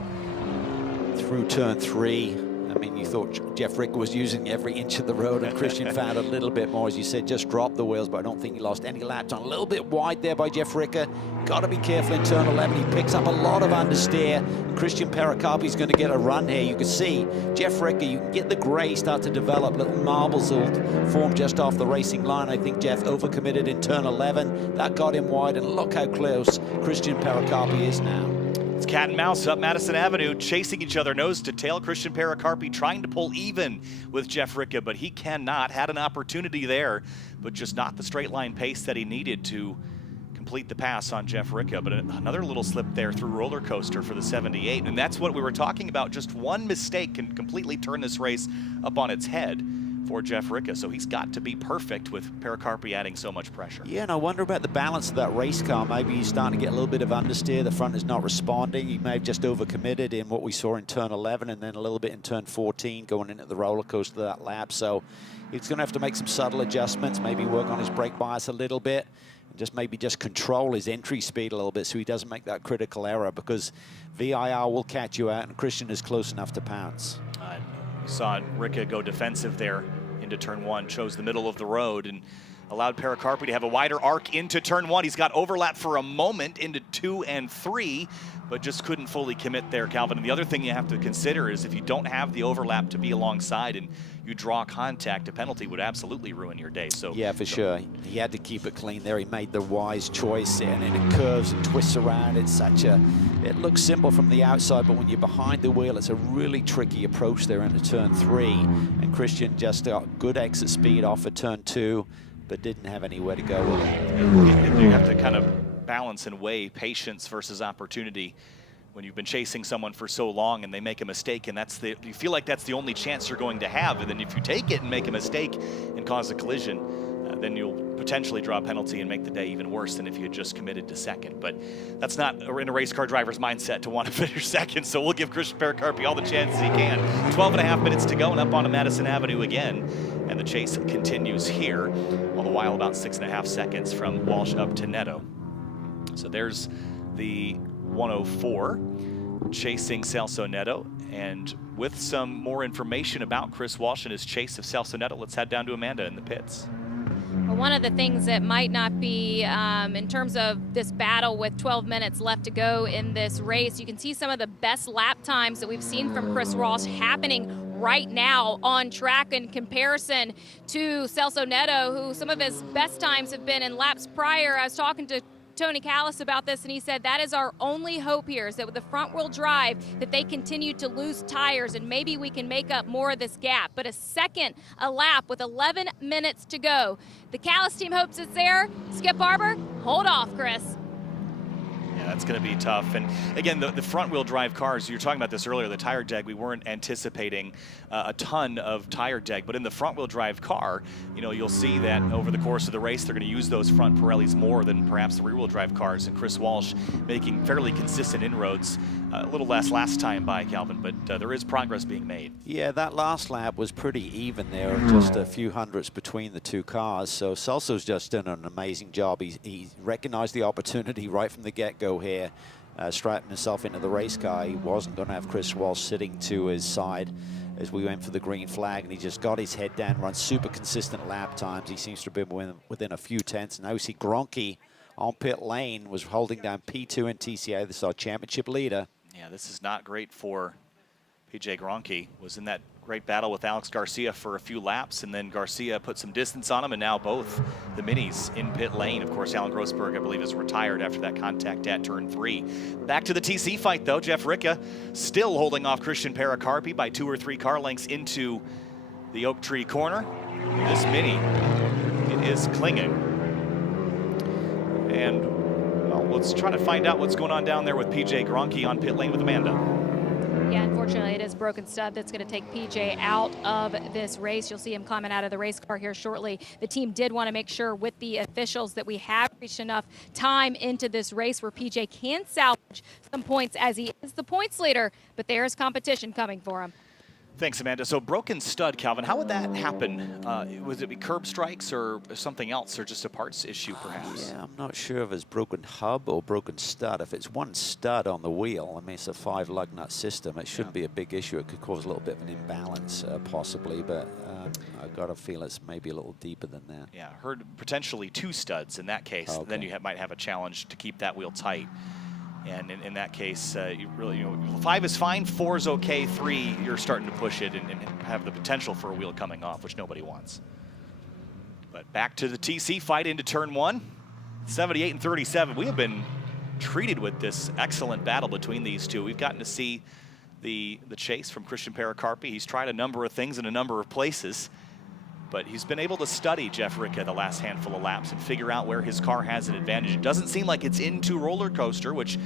through turn 3. I mean, you thought Jeff Rica was using every inch of the road, and Christian found a little bit more, as you said, just dropped the wheels, but I don't think he lost any laps on. A little bit wide there by Jeff Rica. Got to be careful in turn 11. He picks up a lot of understeer. Christian Pericarpi's going to get a run here. You can see Jeff Rica, you can get the gray start to develop. Little marbles will form just off the racing line. I think Jeff overcommitted in turn 11. That got him wide, and look how close Christian Pericarpi is now. It's cat and mouse up Madison Avenue, chasing each other nose to tail. Christian Pericarpi trying to pull even with Jeff Rica, but he cannot. Had an opportunity there, but just not the straight line pace that he needed to complete the pass on Jeff Rica. But another little slip there through Roller Coaster for the 78, and that's what we were talking about. Just one mistake can completely turn this race up on its head for Jeff Rica, so he's got to be perfect with Pericarpi adding so much pressure. Yeah, and I wonder about the balance of that race car. Maybe he's starting to get a little bit of understeer. The front is not responding. He may have just overcommitted in what we saw in turn 11, and then a little bit in turn 14 going into the roller coaster that lap. So he's going to have to make some subtle adjustments, maybe work on his brake bias a little bit, and just maybe just control his entry speed a little bit so he doesn't make that critical error, because VIR will catch you out, and Christian is close enough to pounce. We saw Rica go defensive there into turn 1, chose the middle of the road and allowed Pericarpi to have a wider arc into turn 1. He's got overlap for a moment into 2 and 3, but just couldn't fully commit there, Calvin. And the other thing you have to consider is if you don't have the overlap to be alongside and you draw contact, a penalty would absolutely ruin your day. So yeah, for sure. He had to keep it clean there. He made the wise choice, and it curves and twists around. It's such a, it looks simple from the outside, but when you're behind the wheel, it's a really tricky approach there into turn 3. And Christian just got good exit speed off of turn 2, but didn't have anywhere to go with it. You have to kind of balance and weigh patience versus opportunity when you've been chasing someone for so long and they make a mistake, and you feel like that's the only chance you're going to have. And then if you take it and make a mistake and cause a collision, then you'll potentially draw a penalty and make the day even worse than if you had just committed to second. But that's not in a race car driver's mindset to want to finish second, so we'll give Christian Pericarpi all the chances he can. 12.5 minutes to go and up onto Madison Avenue again, and the chase continues here, all the while about 6.5 seconds from Walsh up to Neto. So there's the 104 chasing Celso Neto, and with some more information about Chris Walsh and his chase of Celso Neto, let's head down to Amanda in the pits. Well, one of the things that might not be in terms of this battle with 12 minutes left to go in this race, you can see some of the best lap times that we've seen from Chris Walsh happening right now on track in comparison to Celso Neto, who some of his best times have been in laps prior. I was talking to Tony Callis about this, and he said that is our only hope here, is that with the front wheel drive that they continue to lose tires and maybe we can make up more of this gap. But a lap with 11 minutes to go. The Callis team hopes it's there. Skip Barber, hold off, Chris. Yeah, that's going to be tough. And again, the front wheel drive cars, you were talking about this earlier, the tire deg, we weren't anticipating a ton of tire deg, but in the front wheel drive car, you know, you'll see that over the course of the race, they're going to use those front Pirellis more than perhaps the rear wheel drive cars, and Chris Walsh making fairly consistent inroads. A little less last time by Calvin, but there is progress being made. Yeah, that last lap was pretty even there, just a few hundredths between the two cars. So Celso's just done an amazing job. He recognized the opportunity right from the get-go here, strapping himself into the race car. He wasn't going to have Chris Walsh sitting to his side as we went for the green flag, and he just got his head down, run super consistent lap times. He seems to have been within a few tenths. Now we see Gronke on pit lane was holding down P2 in TCA. This is our championship leader. Yeah, this is not great for PJ Gronke. Was in that great battle with Alex Garcia for a few laps, and then Garcia put some distance on him, and now both the minis in pit lane. Of course, Alan Grossberg, I believe, is retired after that contact at turn 3. Back to the TC fight, though. Jeff Ricca still holding off Christian Pericarpi by 2 or 3 car lengths into the Oak Tree corner. This mini, it is clinging. And well, let's try to find out what's going on down there with PJ Gronke on pit lane with Amanda. Yeah, unfortunately, it is broken stud that's going to take PJ out of this race. You'll see him climbing out of the race car here shortly. The team did want to make sure with the officials that we have reached enough time into this race where PJ can salvage some points as he is the points leader, but there is competition coming for him. Thanks, Amanda. So broken stud, Calvin, how would that happen? Would it be curb strikes or something else, or just a parts issue, perhaps? Yeah, I'm not sure if it's broken hub or broken stud. If it's one stud on the wheel, I mean, it's a 5 lug nut system. It shouldn't be a big issue. It could cause a little bit of an imbalance, possibly, but I've got to feel it's maybe a little deeper than that. Yeah, heard potentially 2 studs in that case. Okay. Then you might have a challenge to keep that wheel tight. And in that case, you really, 5 is fine, 4 is okay, 3, you're starting to push it and have the potential for a wheel coming off, which nobody wants. But back to the TC fight into turn 1, 78 and 37. We have been treated with this excellent battle between these two. We've gotten to see the chase from Christian Pericarpi. He's tried a number of things in a number of places, but he's been able to study Jeff Ricca the last handful of laps and figure out where his car has an advantage. It doesn't seem like it's into roller coaster, which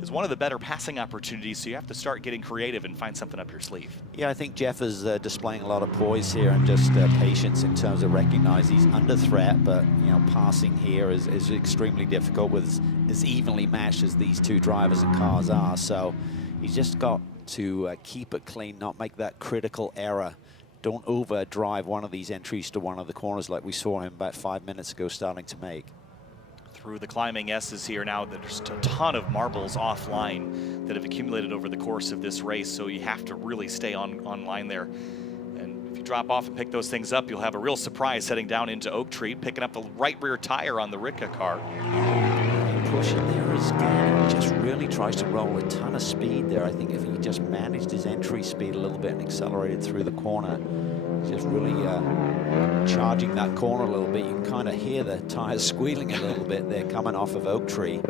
is one of the better passing opportunities, so you have to start getting creative and find something up your sleeve. Yeah, I think Jeff is displaying a lot of poise here and just patience in terms of recognize he's under threat, but passing here is extremely difficult with as evenly matched as these two drivers and cars are. So he's just got to keep it clean, not make that critical error. Don't overdrive one of these entries to one of the corners like we saw him about 5 minutes ago starting to make. Through the climbing S's here now, there's a ton of marbles offline that have accumulated over the course of this race, so you have to really stay online there. And if you drop off and pick those things up, you'll have a real surprise heading down into Oak Tree, picking up the right rear tire on the Ricca car. Pushing there is good. He just really tries to roll a ton of speed there. I think if he just managed his entry speed a little bit and accelerated through the corner, just really charging that corner a little bit. You can kind of hear the tires squealing a little bit there coming off of Oak Tree.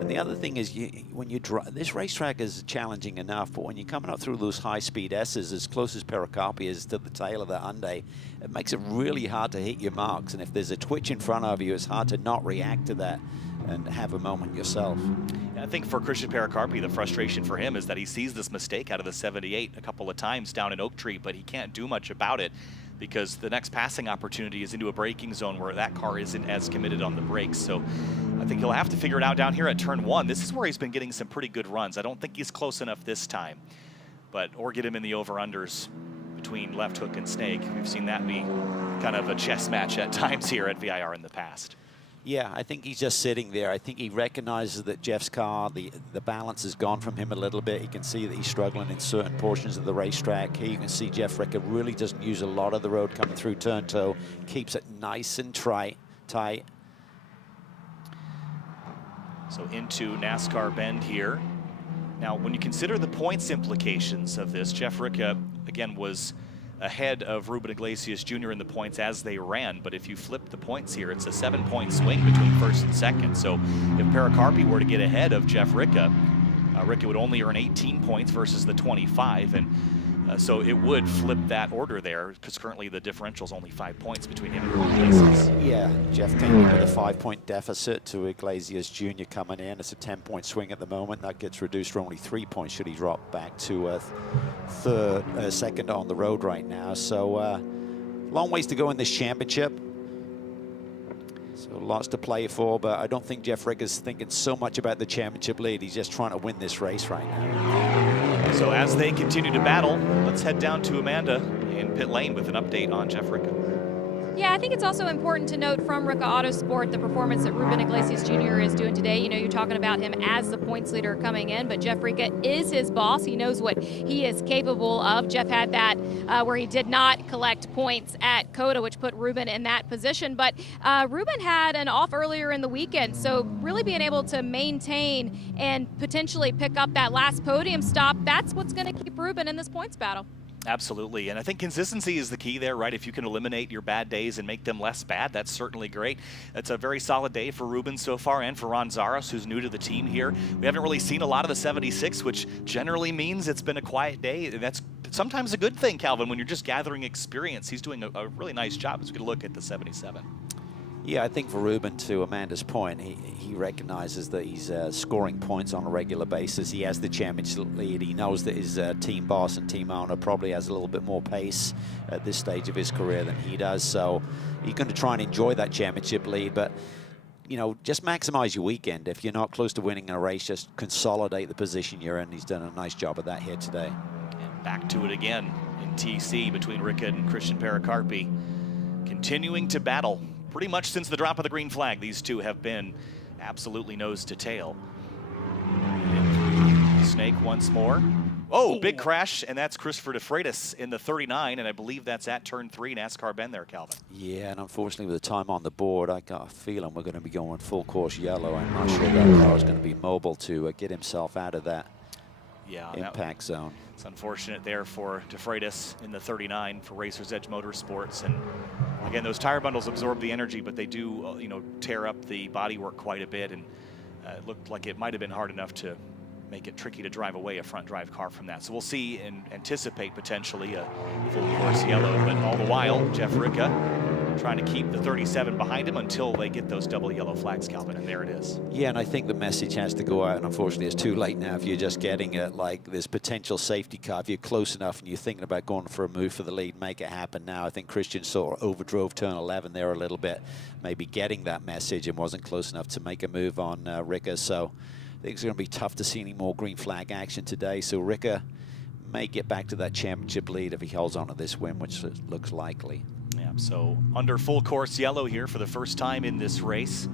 And And the other thing is, when you drive, this racetrack is challenging enough, but when you're coming up through those high-speed S's, as close as Pericarpi is to the tail of the Hyundai, it makes it really hard to hit your marks. And if there's a twitch in front of you, it's hard to not react to that and have a moment yourself. I think for Christian Pericarpi, the frustration for him is that he sees this mistake out of the 78 a couple of times down in Oak Tree, but he can't do much about it because the next passing opportunity is into a braking zone where that car isn't as committed on the brakes. So I think he'll have to figure it out down here at turn 1. This is where he's been getting some pretty good runs. I don't think he's close enough this time, or get him in the over-unders between left hook and snake. We've seen that be kind of a chess match at times here at VIR in the past. Yeah, I think he's just sitting there. I think he recognizes that Jeff's car, the balance has gone from him a little bit. He can see that he's struggling in certain portions of the racetrack. Here you can see Jeff Ricker really doesn't use a lot of the road coming through turn 2, keeps it nice and tight. So into NASCAR Bend here. Now, when you consider the points implications of this, Jeff Ricker, again, was ahead of Ruben Iglesias Jr. in the points as they ran, but if you flip the points here, it's a 7-point swing between first and second. So if Pericarpi were to get ahead of Jeff Ricker, Ricker would only earn 18 points versus the 25, and so it would flip that order there, because currently the differential is only 5 points between him and Ruben Iglesias. Yeah, Jeff came in with a 5-point deficit to Iglesias Jr. coming in. It's a 10-point swing at the moment. That gets reduced to only 3 points should he drop back to second on the road right now. So long ways to go in this championship. So lots to play for, but I don't think Jeff Ricker's thinking so much about the championship lead. He's just trying to win this race right now. So as they continue to battle, let's head down to Amanda in pit lane with an update on Jeff Ricker. Yeah, I think it's also important to note from Rica Autosport the performance that Ruben Iglesias Jr. is doing today. You know, you're talking about him as the points leader coming in, but Jeff Rica is his boss. He knows what he is capable of. Jeff had that where he did not collect points at COTA, which put Ruben in that position. But Ruben had an off earlier in the weekend, so really being able to maintain and potentially pick up that last podium stop, that's what's going to keep Ruben in this points battle. Absolutely, and I think consistency is the key there, right? If you can eliminate your bad days and make them less bad, that's certainly great. It's a very solid day for Ruben so far, and for Ron Zaros, who's new to the team here. We haven't really seen a lot of the 76, which generally means it's been a quiet day. That's sometimes a good thing, Calvin, when you're just gathering experience. He's doing a really nice job as we look at the 77. Yeah, I think for Ruben, to Amanda's point, he recognizes that he's scoring points on a regular basis. He has the championship lead. He knows that his team boss and team owner probably has a little bit more pace at this stage of his career than he does. So he's going to try and enjoy that championship lead. But, you know, just maximize your weekend. If you're not close to winning a race, just consolidate the position you're in. He's done a nice job of that here today. And back to it again in TC between Rica and Christian Pericarpi, continuing to battle. Pretty much since the drop of the green flag, these two have been absolutely nose to tail. Snake once more. Oh, big crash, and that's Christopher DeFreitas in the 39, and I believe that's at turn 3, NASCAR Bend there, Calvin. Yeah, and unfortunately with the time on the board, I got a feeling we're going to be going full course yellow. I'm not sure that car is going to be mobile to get himself out of that impact zone. It's unfortunate there for DeFreitas in the 39 for Racers Edge Motorsports. And again, those tire bundles absorb the energy, but they do, you know, tear up the bodywork quite a bit. And it looked like it might have been hard enough to make it tricky to drive away a front drive car from that. So we'll see and anticipate potentially a full course yellow. But all the while, Jeff Rica trying to keep the 37 behind him until they get those double yellow flags, Calvin, and there it is. Yeah, and I think the message has to go out, and unfortunately it's too late now if you're just getting it like this potential safety car. If you're close enough and you're thinking about going for a move for the lead, make it happen now. I think Christian sort of overdrove turn 11 there a little bit, maybe getting that message and wasn't close enough to make a move on Rica. So I think it's going to be tough to see any more green flag action today. So Rica may get back to that championship lead if he holds on to this win, which looks likely. Yeah, so under full course yellow here for the first time in this race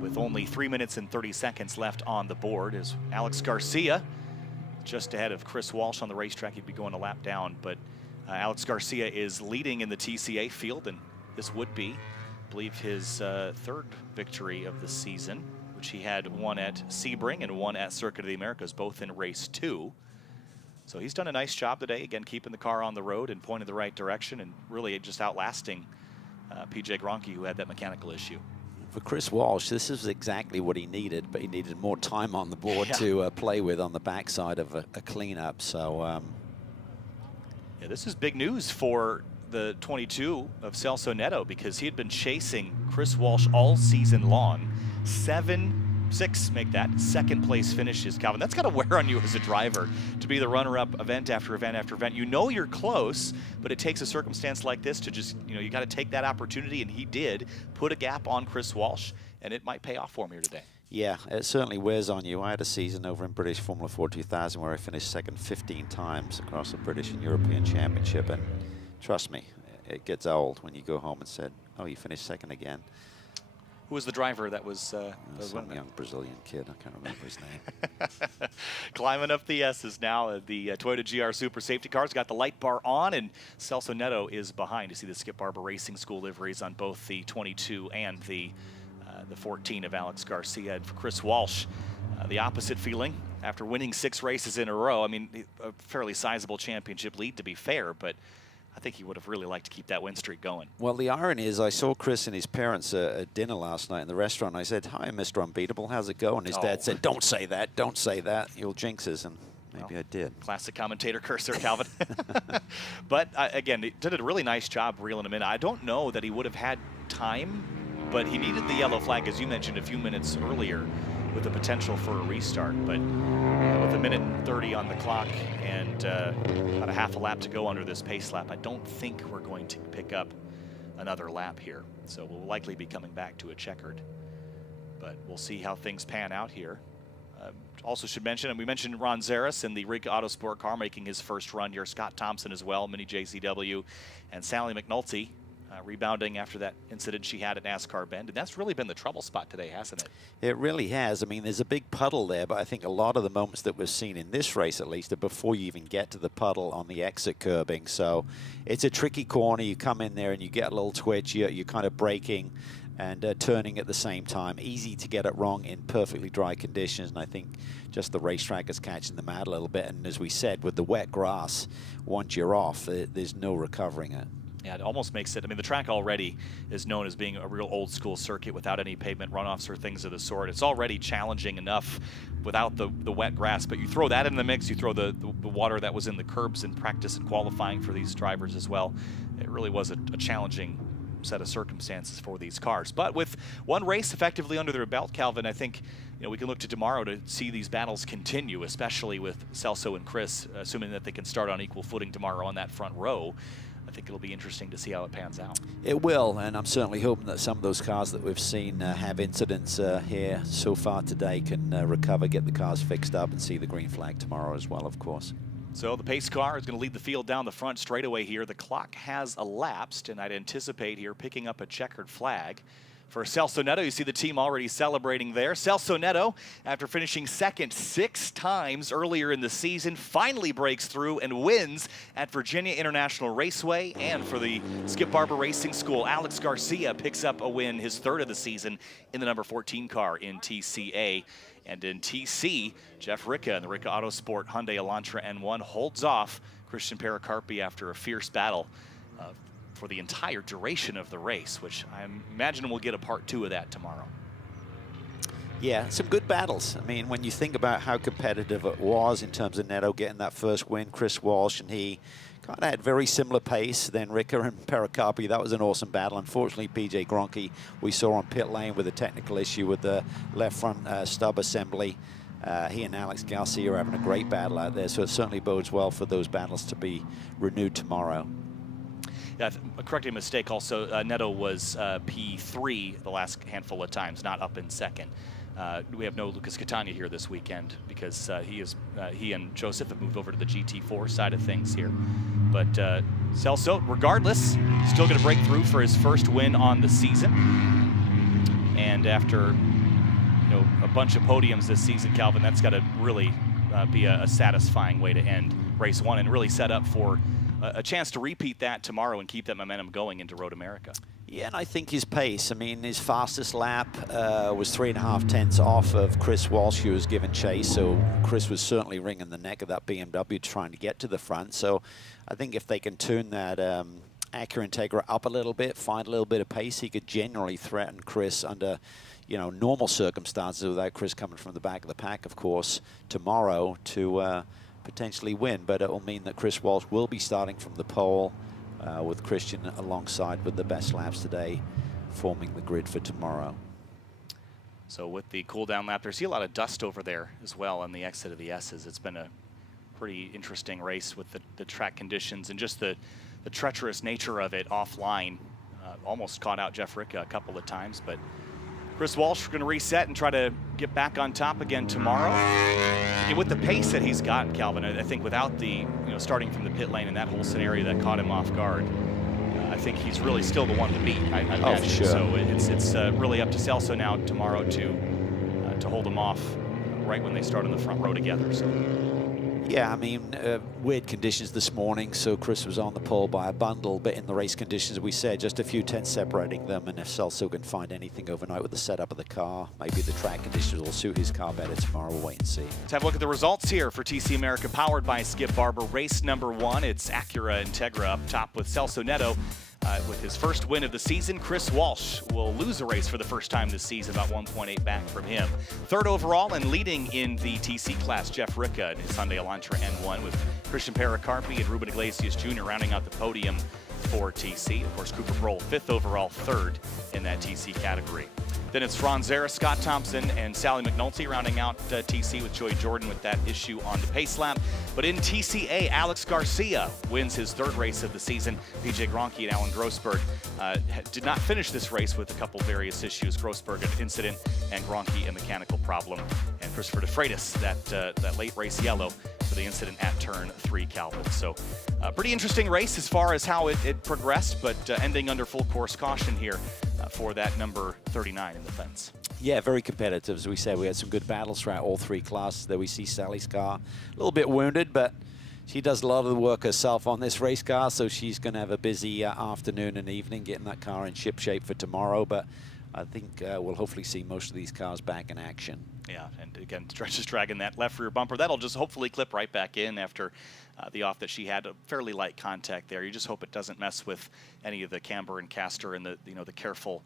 with only 3 minutes and 30 seconds left on the board is Alex Garcia just ahead of Chris Walsh on the racetrack. He'd be going a lap down, but Alex Garcia is leading in the TCA field, and this would be, I believe, his third victory of the season, which he had one at Sebring and one at Circuit of the Americas, both in race 2. So he's done a nice job today, again, keeping the car on the road and pointing the right direction and really just outlasting PJ Gronke, who had that mechanical issue. For Chris Walsh, this is exactly what he needed, but he needed more time on the board to play with on the backside of a cleanup. So, yeah, this is big news for the 22 of Celso Neto, because he had been chasing Chris Walsh all season long. 7-6 make that second place finishes, Calvin. That's got to wear on you as a driver to be the runner-up event after event after event. You know you're close, but it takes a circumstance like this to just, you got to take that opportunity, and he did put a gap on Chris Walsh, and it might pay off for him here today. Yeah, it certainly wears on you. I had a season over in British Formula 4 2000 where I finished second 15 times across the British and European Championship, and trust me, it gets old when you go home and said, oh, you finished second again. Who was the driver that was some young Brazilian kid? I can't remember his name. Climbing up the S's now. The Toyota GR Super Safety Car's got the light bar on, and Celso Neto is behind. You see the Skip Barber Racing School liveries on both the 22 and the 14 of Alex Garcia. And for Chris Walsh, the opposite feeling after winning 6 races in a row. I mean, a fairly sizable championship lead, to be fair, but I think he would have really liked to keep that win streak going. Well, the irony is I saw Chris and his parents at dinner last night in the restaurant. I said, hi, Mr. Unbeatable, how's it going? His dad said, don't say that, don't say that. You'll jinx us, and maybe I did. Classic commentator curse there, Calvin. But again, he did a really nice job reeling him in. I don't know that he would have had time, but he needed the yellow flag, as you mentioned a few minutes earlier, with the potential for a restart. But with a minute and 30 on the clock and about a half a lap to go under this pace lap, I don't think we're going to pick up another lap here. So we'll likely be coming back to a checkered. But we'll see how things pan out here. Also should mention, and we mentioned Ron Zaris in the Rika Autosport car making his first run here. Scott Thompson as well, Mini JCW, and Sally McNulty rebounding after that incident she had at NASCAR Bend. And that's really been the trouble spot today, hasn't it? It really has. I mean, there's a big puddle there, but I think a lot of the moments that we've seen in this race, at least, are before you even get to the puddle on the exit curbing. So it's a tricky corner. You come in there and you get a little twitch. You're kind of braking and turning at the same time. Easy to get it wrong in perfectly dry conditions, and I think just the racetrack is catching them out a little bit. And as we said, with the wet grass, once you're off, there's no recovering it. Yeah, it almost makes it, I mean, the track already is known as being a real old school circuit without any pavement runoffs or things of the sort. It's already challenging enough without the wet grass, but you throw that in the mix, you throw the water that was in the curbs in practice and qualifying for these drivers as well. It really was a challenging set of circumstances for these cars. But with one race effectively under their belt, Calvin, I think we can look to tomorrow to see these battles continue, especially with Celso and Chris, assuming that they can start on equal footing tomorrow on that front row. I think it'll be interesting to see how it pans out. It will, and I'm certainly hoping that some of those cars that we've seen have incidents here so far today can recover, get the cars fixed up, and see the green flag tomorrow as well, of course. So the pace car is going to lead the field down the front straightaway here. The clock has elapsed, and I'd anticipate here picking up a checkered flag. For Celso Neto, you see the team already celebrating there. Celso Neto, after finishing second 6 times earlier in the season, finally breaks through and wins at Virginia International Raceway. And for the Skip Barber Racing School, Alex Garcia picks up a win, his 3rd of the season, in the number 14 car in TCA. And in TC, Jeff Ricca in the Ricca Autosport Hyundai Elantra N1 holds off Christian Pericarpi after a fierce battle for the entire duration of the race, which I imagine we'll get a part 2 of that tomorrow. Yeah, some good battles. I mean, when you think about how competitive it was in terms of Neto getting that first win, Chris Walsh and he kind of had very similar pace than Ricca and Pericarpi. That was an awesome battle. Unfortunately, PJ Gronke, we saw on pit lane with a technical issue with the left front stub assembly. He and Alex Garcia are having a great battle out there, so it certainly bodes well for those battles to be renewed tomorrow. Yeah, correcting a mistake also, Neto was P3 the last handful of times, not up in second. We have no Lucas Catania here this weekend because he and Joseph have moved over to the GT4 side of things here. But Celso, regardless, still going to break through for his first win on the season. And after a bunch of podiums this season, Calvin, that's got to really be a satisfying way to end race 1 and really set up for a chance to repeat that tomorrow and keep that momentum going into Road America. Yeah, and I think his pace, I mean, his fastest lap was 3.5 tenths off of Chris Walsh, who was given chase. So Chris was certainly wringing the neck of that BMW trying to get to the front. So I think if they can turn that Acura Integra up a little bit, find a little bit of pace, he could generally threaten Chris under, normal circumstances without Chris coming from the back of the pack, of course, tomorrow to potentially win. But it will mean that Chris Walsh will be starting from the pole with Christian alongside with the best laps today, forming the grid for tomorrow. So with the cool down lap, there's see a lot of dust over there as well on the exit of the S's. It's been a pretty interesting race with the track conditions and just the treacherous nature of it offline. Almost caught out Jeff Ricca a couple of times, but Chris Walsh going to reset and try to get back on top again tomorrow. And with the pace that he's got, Calvin, I think without the, starting from the pit lane and that whole scenario that caught him off guard, I think he's really still the one to beat. I imagine. Sure. So it's really up to Celso now tomorrow to hold him off right when they start on the front row together. So. Yeah, I mean, weird conditions this morning, so Chris was on the pole by a bundle, but in the race conditions, we said just a few tenths separating them, and if Celso can find anything overnight with the setup of the car, maybe the track conditions will suit his car better tomorrow. We'll wait and see. Let's have a look at the results here for TC America, powered by Skip Barber. Race number 1, it's Acura Integra up top with Celso Neto. With his first win of the season, Chris Walsh will lose a race for the first time this season, about 1.8 back from him. Third overall and leading in the TC class, Jeff Ricca in his Hyundai Elantra N1 with Christian Pericarpi and Ruben Iglesias Jr. rounding out the podium for TC. Of course, Cooper Prohl, 5th overall, 3rd in that TC category. Then it's Ron Zara, Scott Thompson, and Sally McNulty rounding out TC with Joey Jordan with that issue on the pace lap. But in TCA, Alex Garcia wins his 3rd race of the season. PJ Gronke and Alan Grossberg did not finish this race with a couple various issues. Grossberg, an incident, and Gronke, a mechanical problem. And Christopher DeFreitas, that late race yellow for the incident at turn 3, Calvin. So pretty interesting race as far as how it progressed, but ending under full course caution here for that number 39 in the fence. Yeah, very competitive. As we said, we had some good battles throughout all 3 classes. There we see Sally's car a little bit wounded, but she does a lot of the work herself on this race car, so she's going to have a busy afternoon and evening getting that car in ship shape for tomorrow. But I think we'll hopefully see most of these cars back in action. Yeah, and again, just dragging that left rear bumper. That'll just hopefully clip right back in after the off that she had. A fairly light contact there. You just hope it doesn't mess with any of the camber and caster and the careful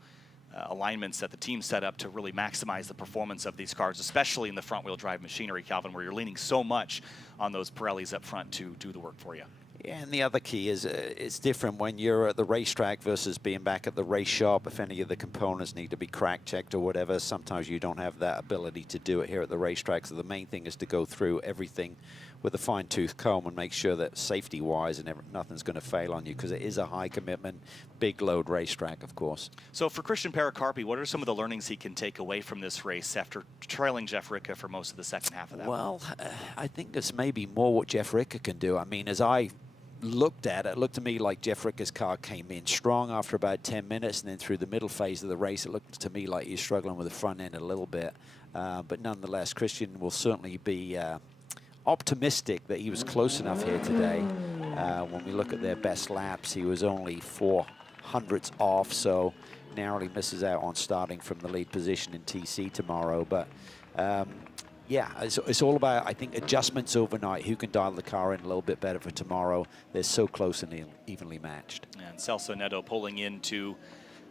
alignments that the team set up to really maximize the performance of these cars, especially in the front-wheel drive machinery, Calvin, where you're leaning so much on those Pirellis up front to do the work for you. Yeah, and the other key is it's different when you're at the racetrack versus being back at the race shop. If any of the components need to be crack checked or whatever, sometimes you don't have that ability to do it here at the racetrack. So the main thing is to go through everything with a fine-tooth comb and make sure that safety-wise and nothing's going to fail on you, because it is a high-commitment, big-load racetrack, of course. So for Christian Pericarpi, what are some of the learnings he can take away from this race after trailing Jeff Ricca for most of the second half of that? Well, I think it's maybe more what Jeff Ricca can do. I mean, as I looked at it, it looked to me like Jeff Ricca's car came in strong after about 10 minutes, and then through the middle phase of the race, it looked to me like he's struggling with the front end a little bit. But nonetheless, Christian will certainly be optimistic that he was close enough here today. When we look at their best laps, he was only 0.04 off, so narrowly misses out on starting from the lead position in TC tomorrow. But yeah, it's all about, I think, adjustments overnight. Who can dial the car in a little bit better for tomorrow? They're so close and evenly matched. And Celso Neto pulling into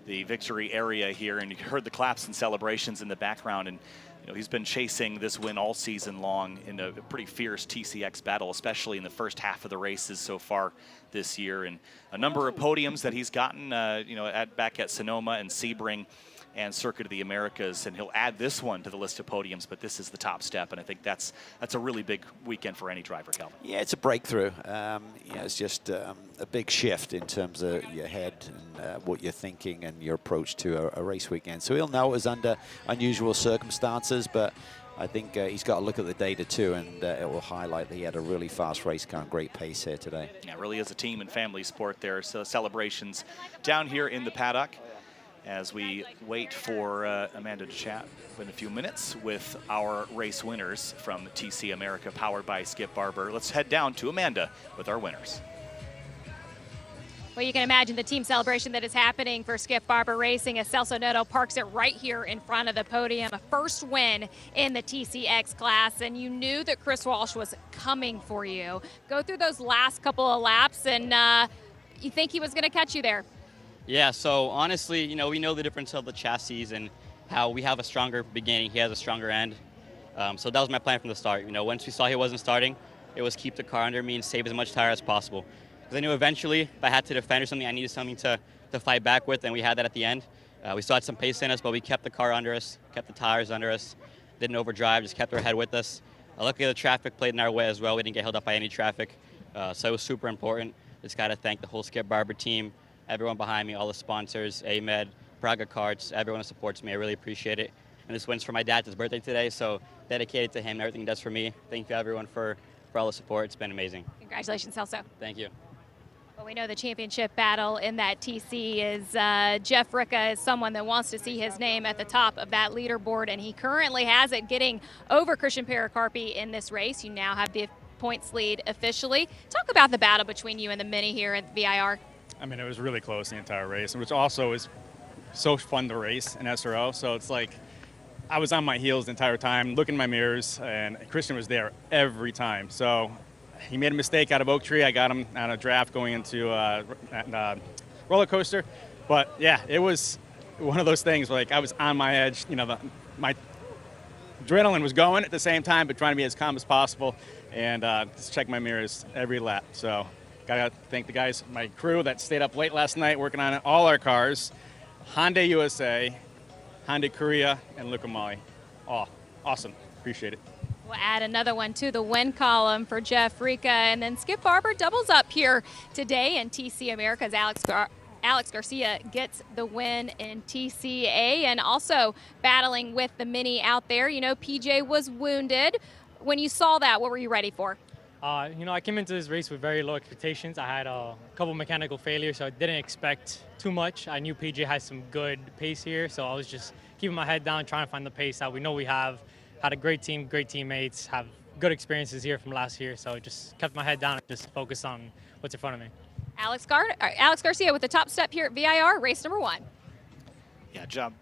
the victory area here, and you heard the claps and celebrations in the background. And he's been chasing this win all season long in a pretty fierce TCX battle, especially in the first half of the races so far this year. And a number of podiums that he's gotten, back at Sonoma and Sebring and Circuit of the Americas, and he'll add this one to the list of podiums, but this is the top step, and I think that's a really big weekend for any driver, Calvin. Yeah, it's a breakthrough. It's just a big shift in terms of your head and what you're thinking and your approach to a race weekend. So he'll know it was under unusual circumstances, but I think he's got to look at the data too, and it will highlight that he had a really fast race car and great pace here today. Yeah, it really is a team and family sport there. So celebrations down here in the paddock as we wait for Amanda to chat in a few minutes with our race winners from TC America, powered by Skip Barber. Let's head down to Amanda with our winners. Well, you can imagine the team celebration that is happening for Skip Barber Racing as Celso Neto parks it right here in front of the podium. A first win in the TCX class, and you knew that Chris Walsh was coming for you. Go through those last couple of laps, and you think he was going to catch you there? Yeah, so honestly, you know, we know the difference of the chassis and how we have a stronger beginning, he has a stronger end. So that was my plan from the start. You know, once we saw he wasn't starting, it was keep the car under me and save as much tire as possible. Because I knew eventually, if I had to defend or something, I needed something to fight back with, and we had that at the end. We still had some pace in us, but we kept the car under us, kept the tires under us, didn't overdrive, just kept our head with us. Luckily, the traffic played in our way as well. We didn't get held up by any traffic, so it was super important. Just got to thank the whole Skip Barber team, everyone behind me, all the sponsors, AMED, Praga Karts, everyone who supports me. I really appreciate it. And this win's for my dad. It's his birthday today, so dedicated to him and everything he does for me. Thank you, everyone, for all the support. It's been amazing. Congratulations, Celso. Thank you. Well, we know the championship battle in that TC is Jeff Ricca is someone that wants to see his name at the top of that leaderboard, and he currently has it, getting over Christian Pericarpi in this race. You now have the points lead officially. Talk about the battle between you and the Mini here at VIR. I mean, it was really close the entire race, which also is so fun to race in SRO. So it's like I was on my heels the entire time, looking in my mirrors, and Christian was there every time. So he made a mistake out of Oak Tree. I got him on a draft going into roller coaster. But yeah, it was one of those things where, like, I was on my edge. You know, my adrenaline was going at the same time, but trying to be as calm as possible and just check my mirrors every lap. So gotta thank the guys, my crew that stayed up late last night working on all our cars. Hyundai USA, Hyundai Korea, and Luca Mali. Oh, awesome. Appreciate it. We'll add another one to the win column for Jeff Ricca. And then Skip Barber doubles up here today in TC America's Alex Garcia gets the win in TCA, and also battling with the Mini out there. You know, PJ was wounded. When you saw that, what were you ready for? You know, I came into this race with very low expectations. I had a couple mechanical failures, so I didn't expect too much. I knew PJ had some good pace here, so I was just keeping my head down, trying to find the pace that we know we have. Had a great team, great teammates, have good experiences here from last year, so just kept my head down and just focused on what's in front of me. Alex Garcia with the top step here at VIR, race number 1. Yeah, job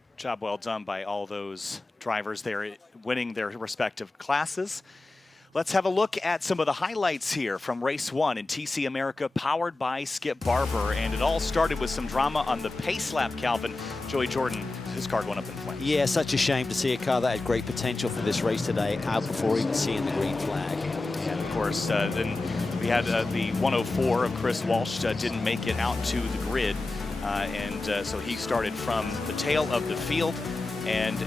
well done by all those drivers there, winning their respective classes. Let's have a look at some of the highlights here from race 1 in TC America, powered by Skip Barber. And it all started with some drama on the pace lap, Calvin. Joey Jordan, his car going up in flames. Yeah, such a shame to see a car that had great potential for this race today out before even seeing the green flag. And of course, then we had the 104 of Chris Walsh didn't make it out to the grid. So he started from the tail of the field, and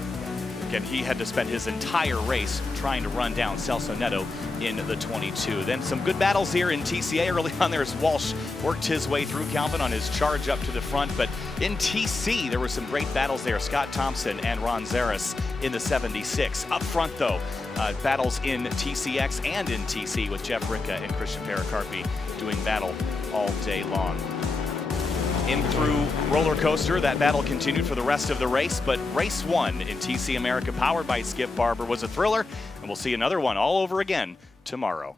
again, he had to spend his entire race trying to run down Celso Neto in the 22. Then some good battles here in TCA early on there as Walsh worked his way through Calvin on his charge up to the front. But in TC, there were some great battles there. Scott Thompson and Ron Zaris in the 76. Up front, though, battles in TCX and in TC with Jeff Ricca and Christian Pericarpi doing battle all day long. In through roller coaster, that battle continued for the rest of the race, but race 1 in TC America, powered by Skip Barber, was a thriller, and we'll see another one all over again tomorrow.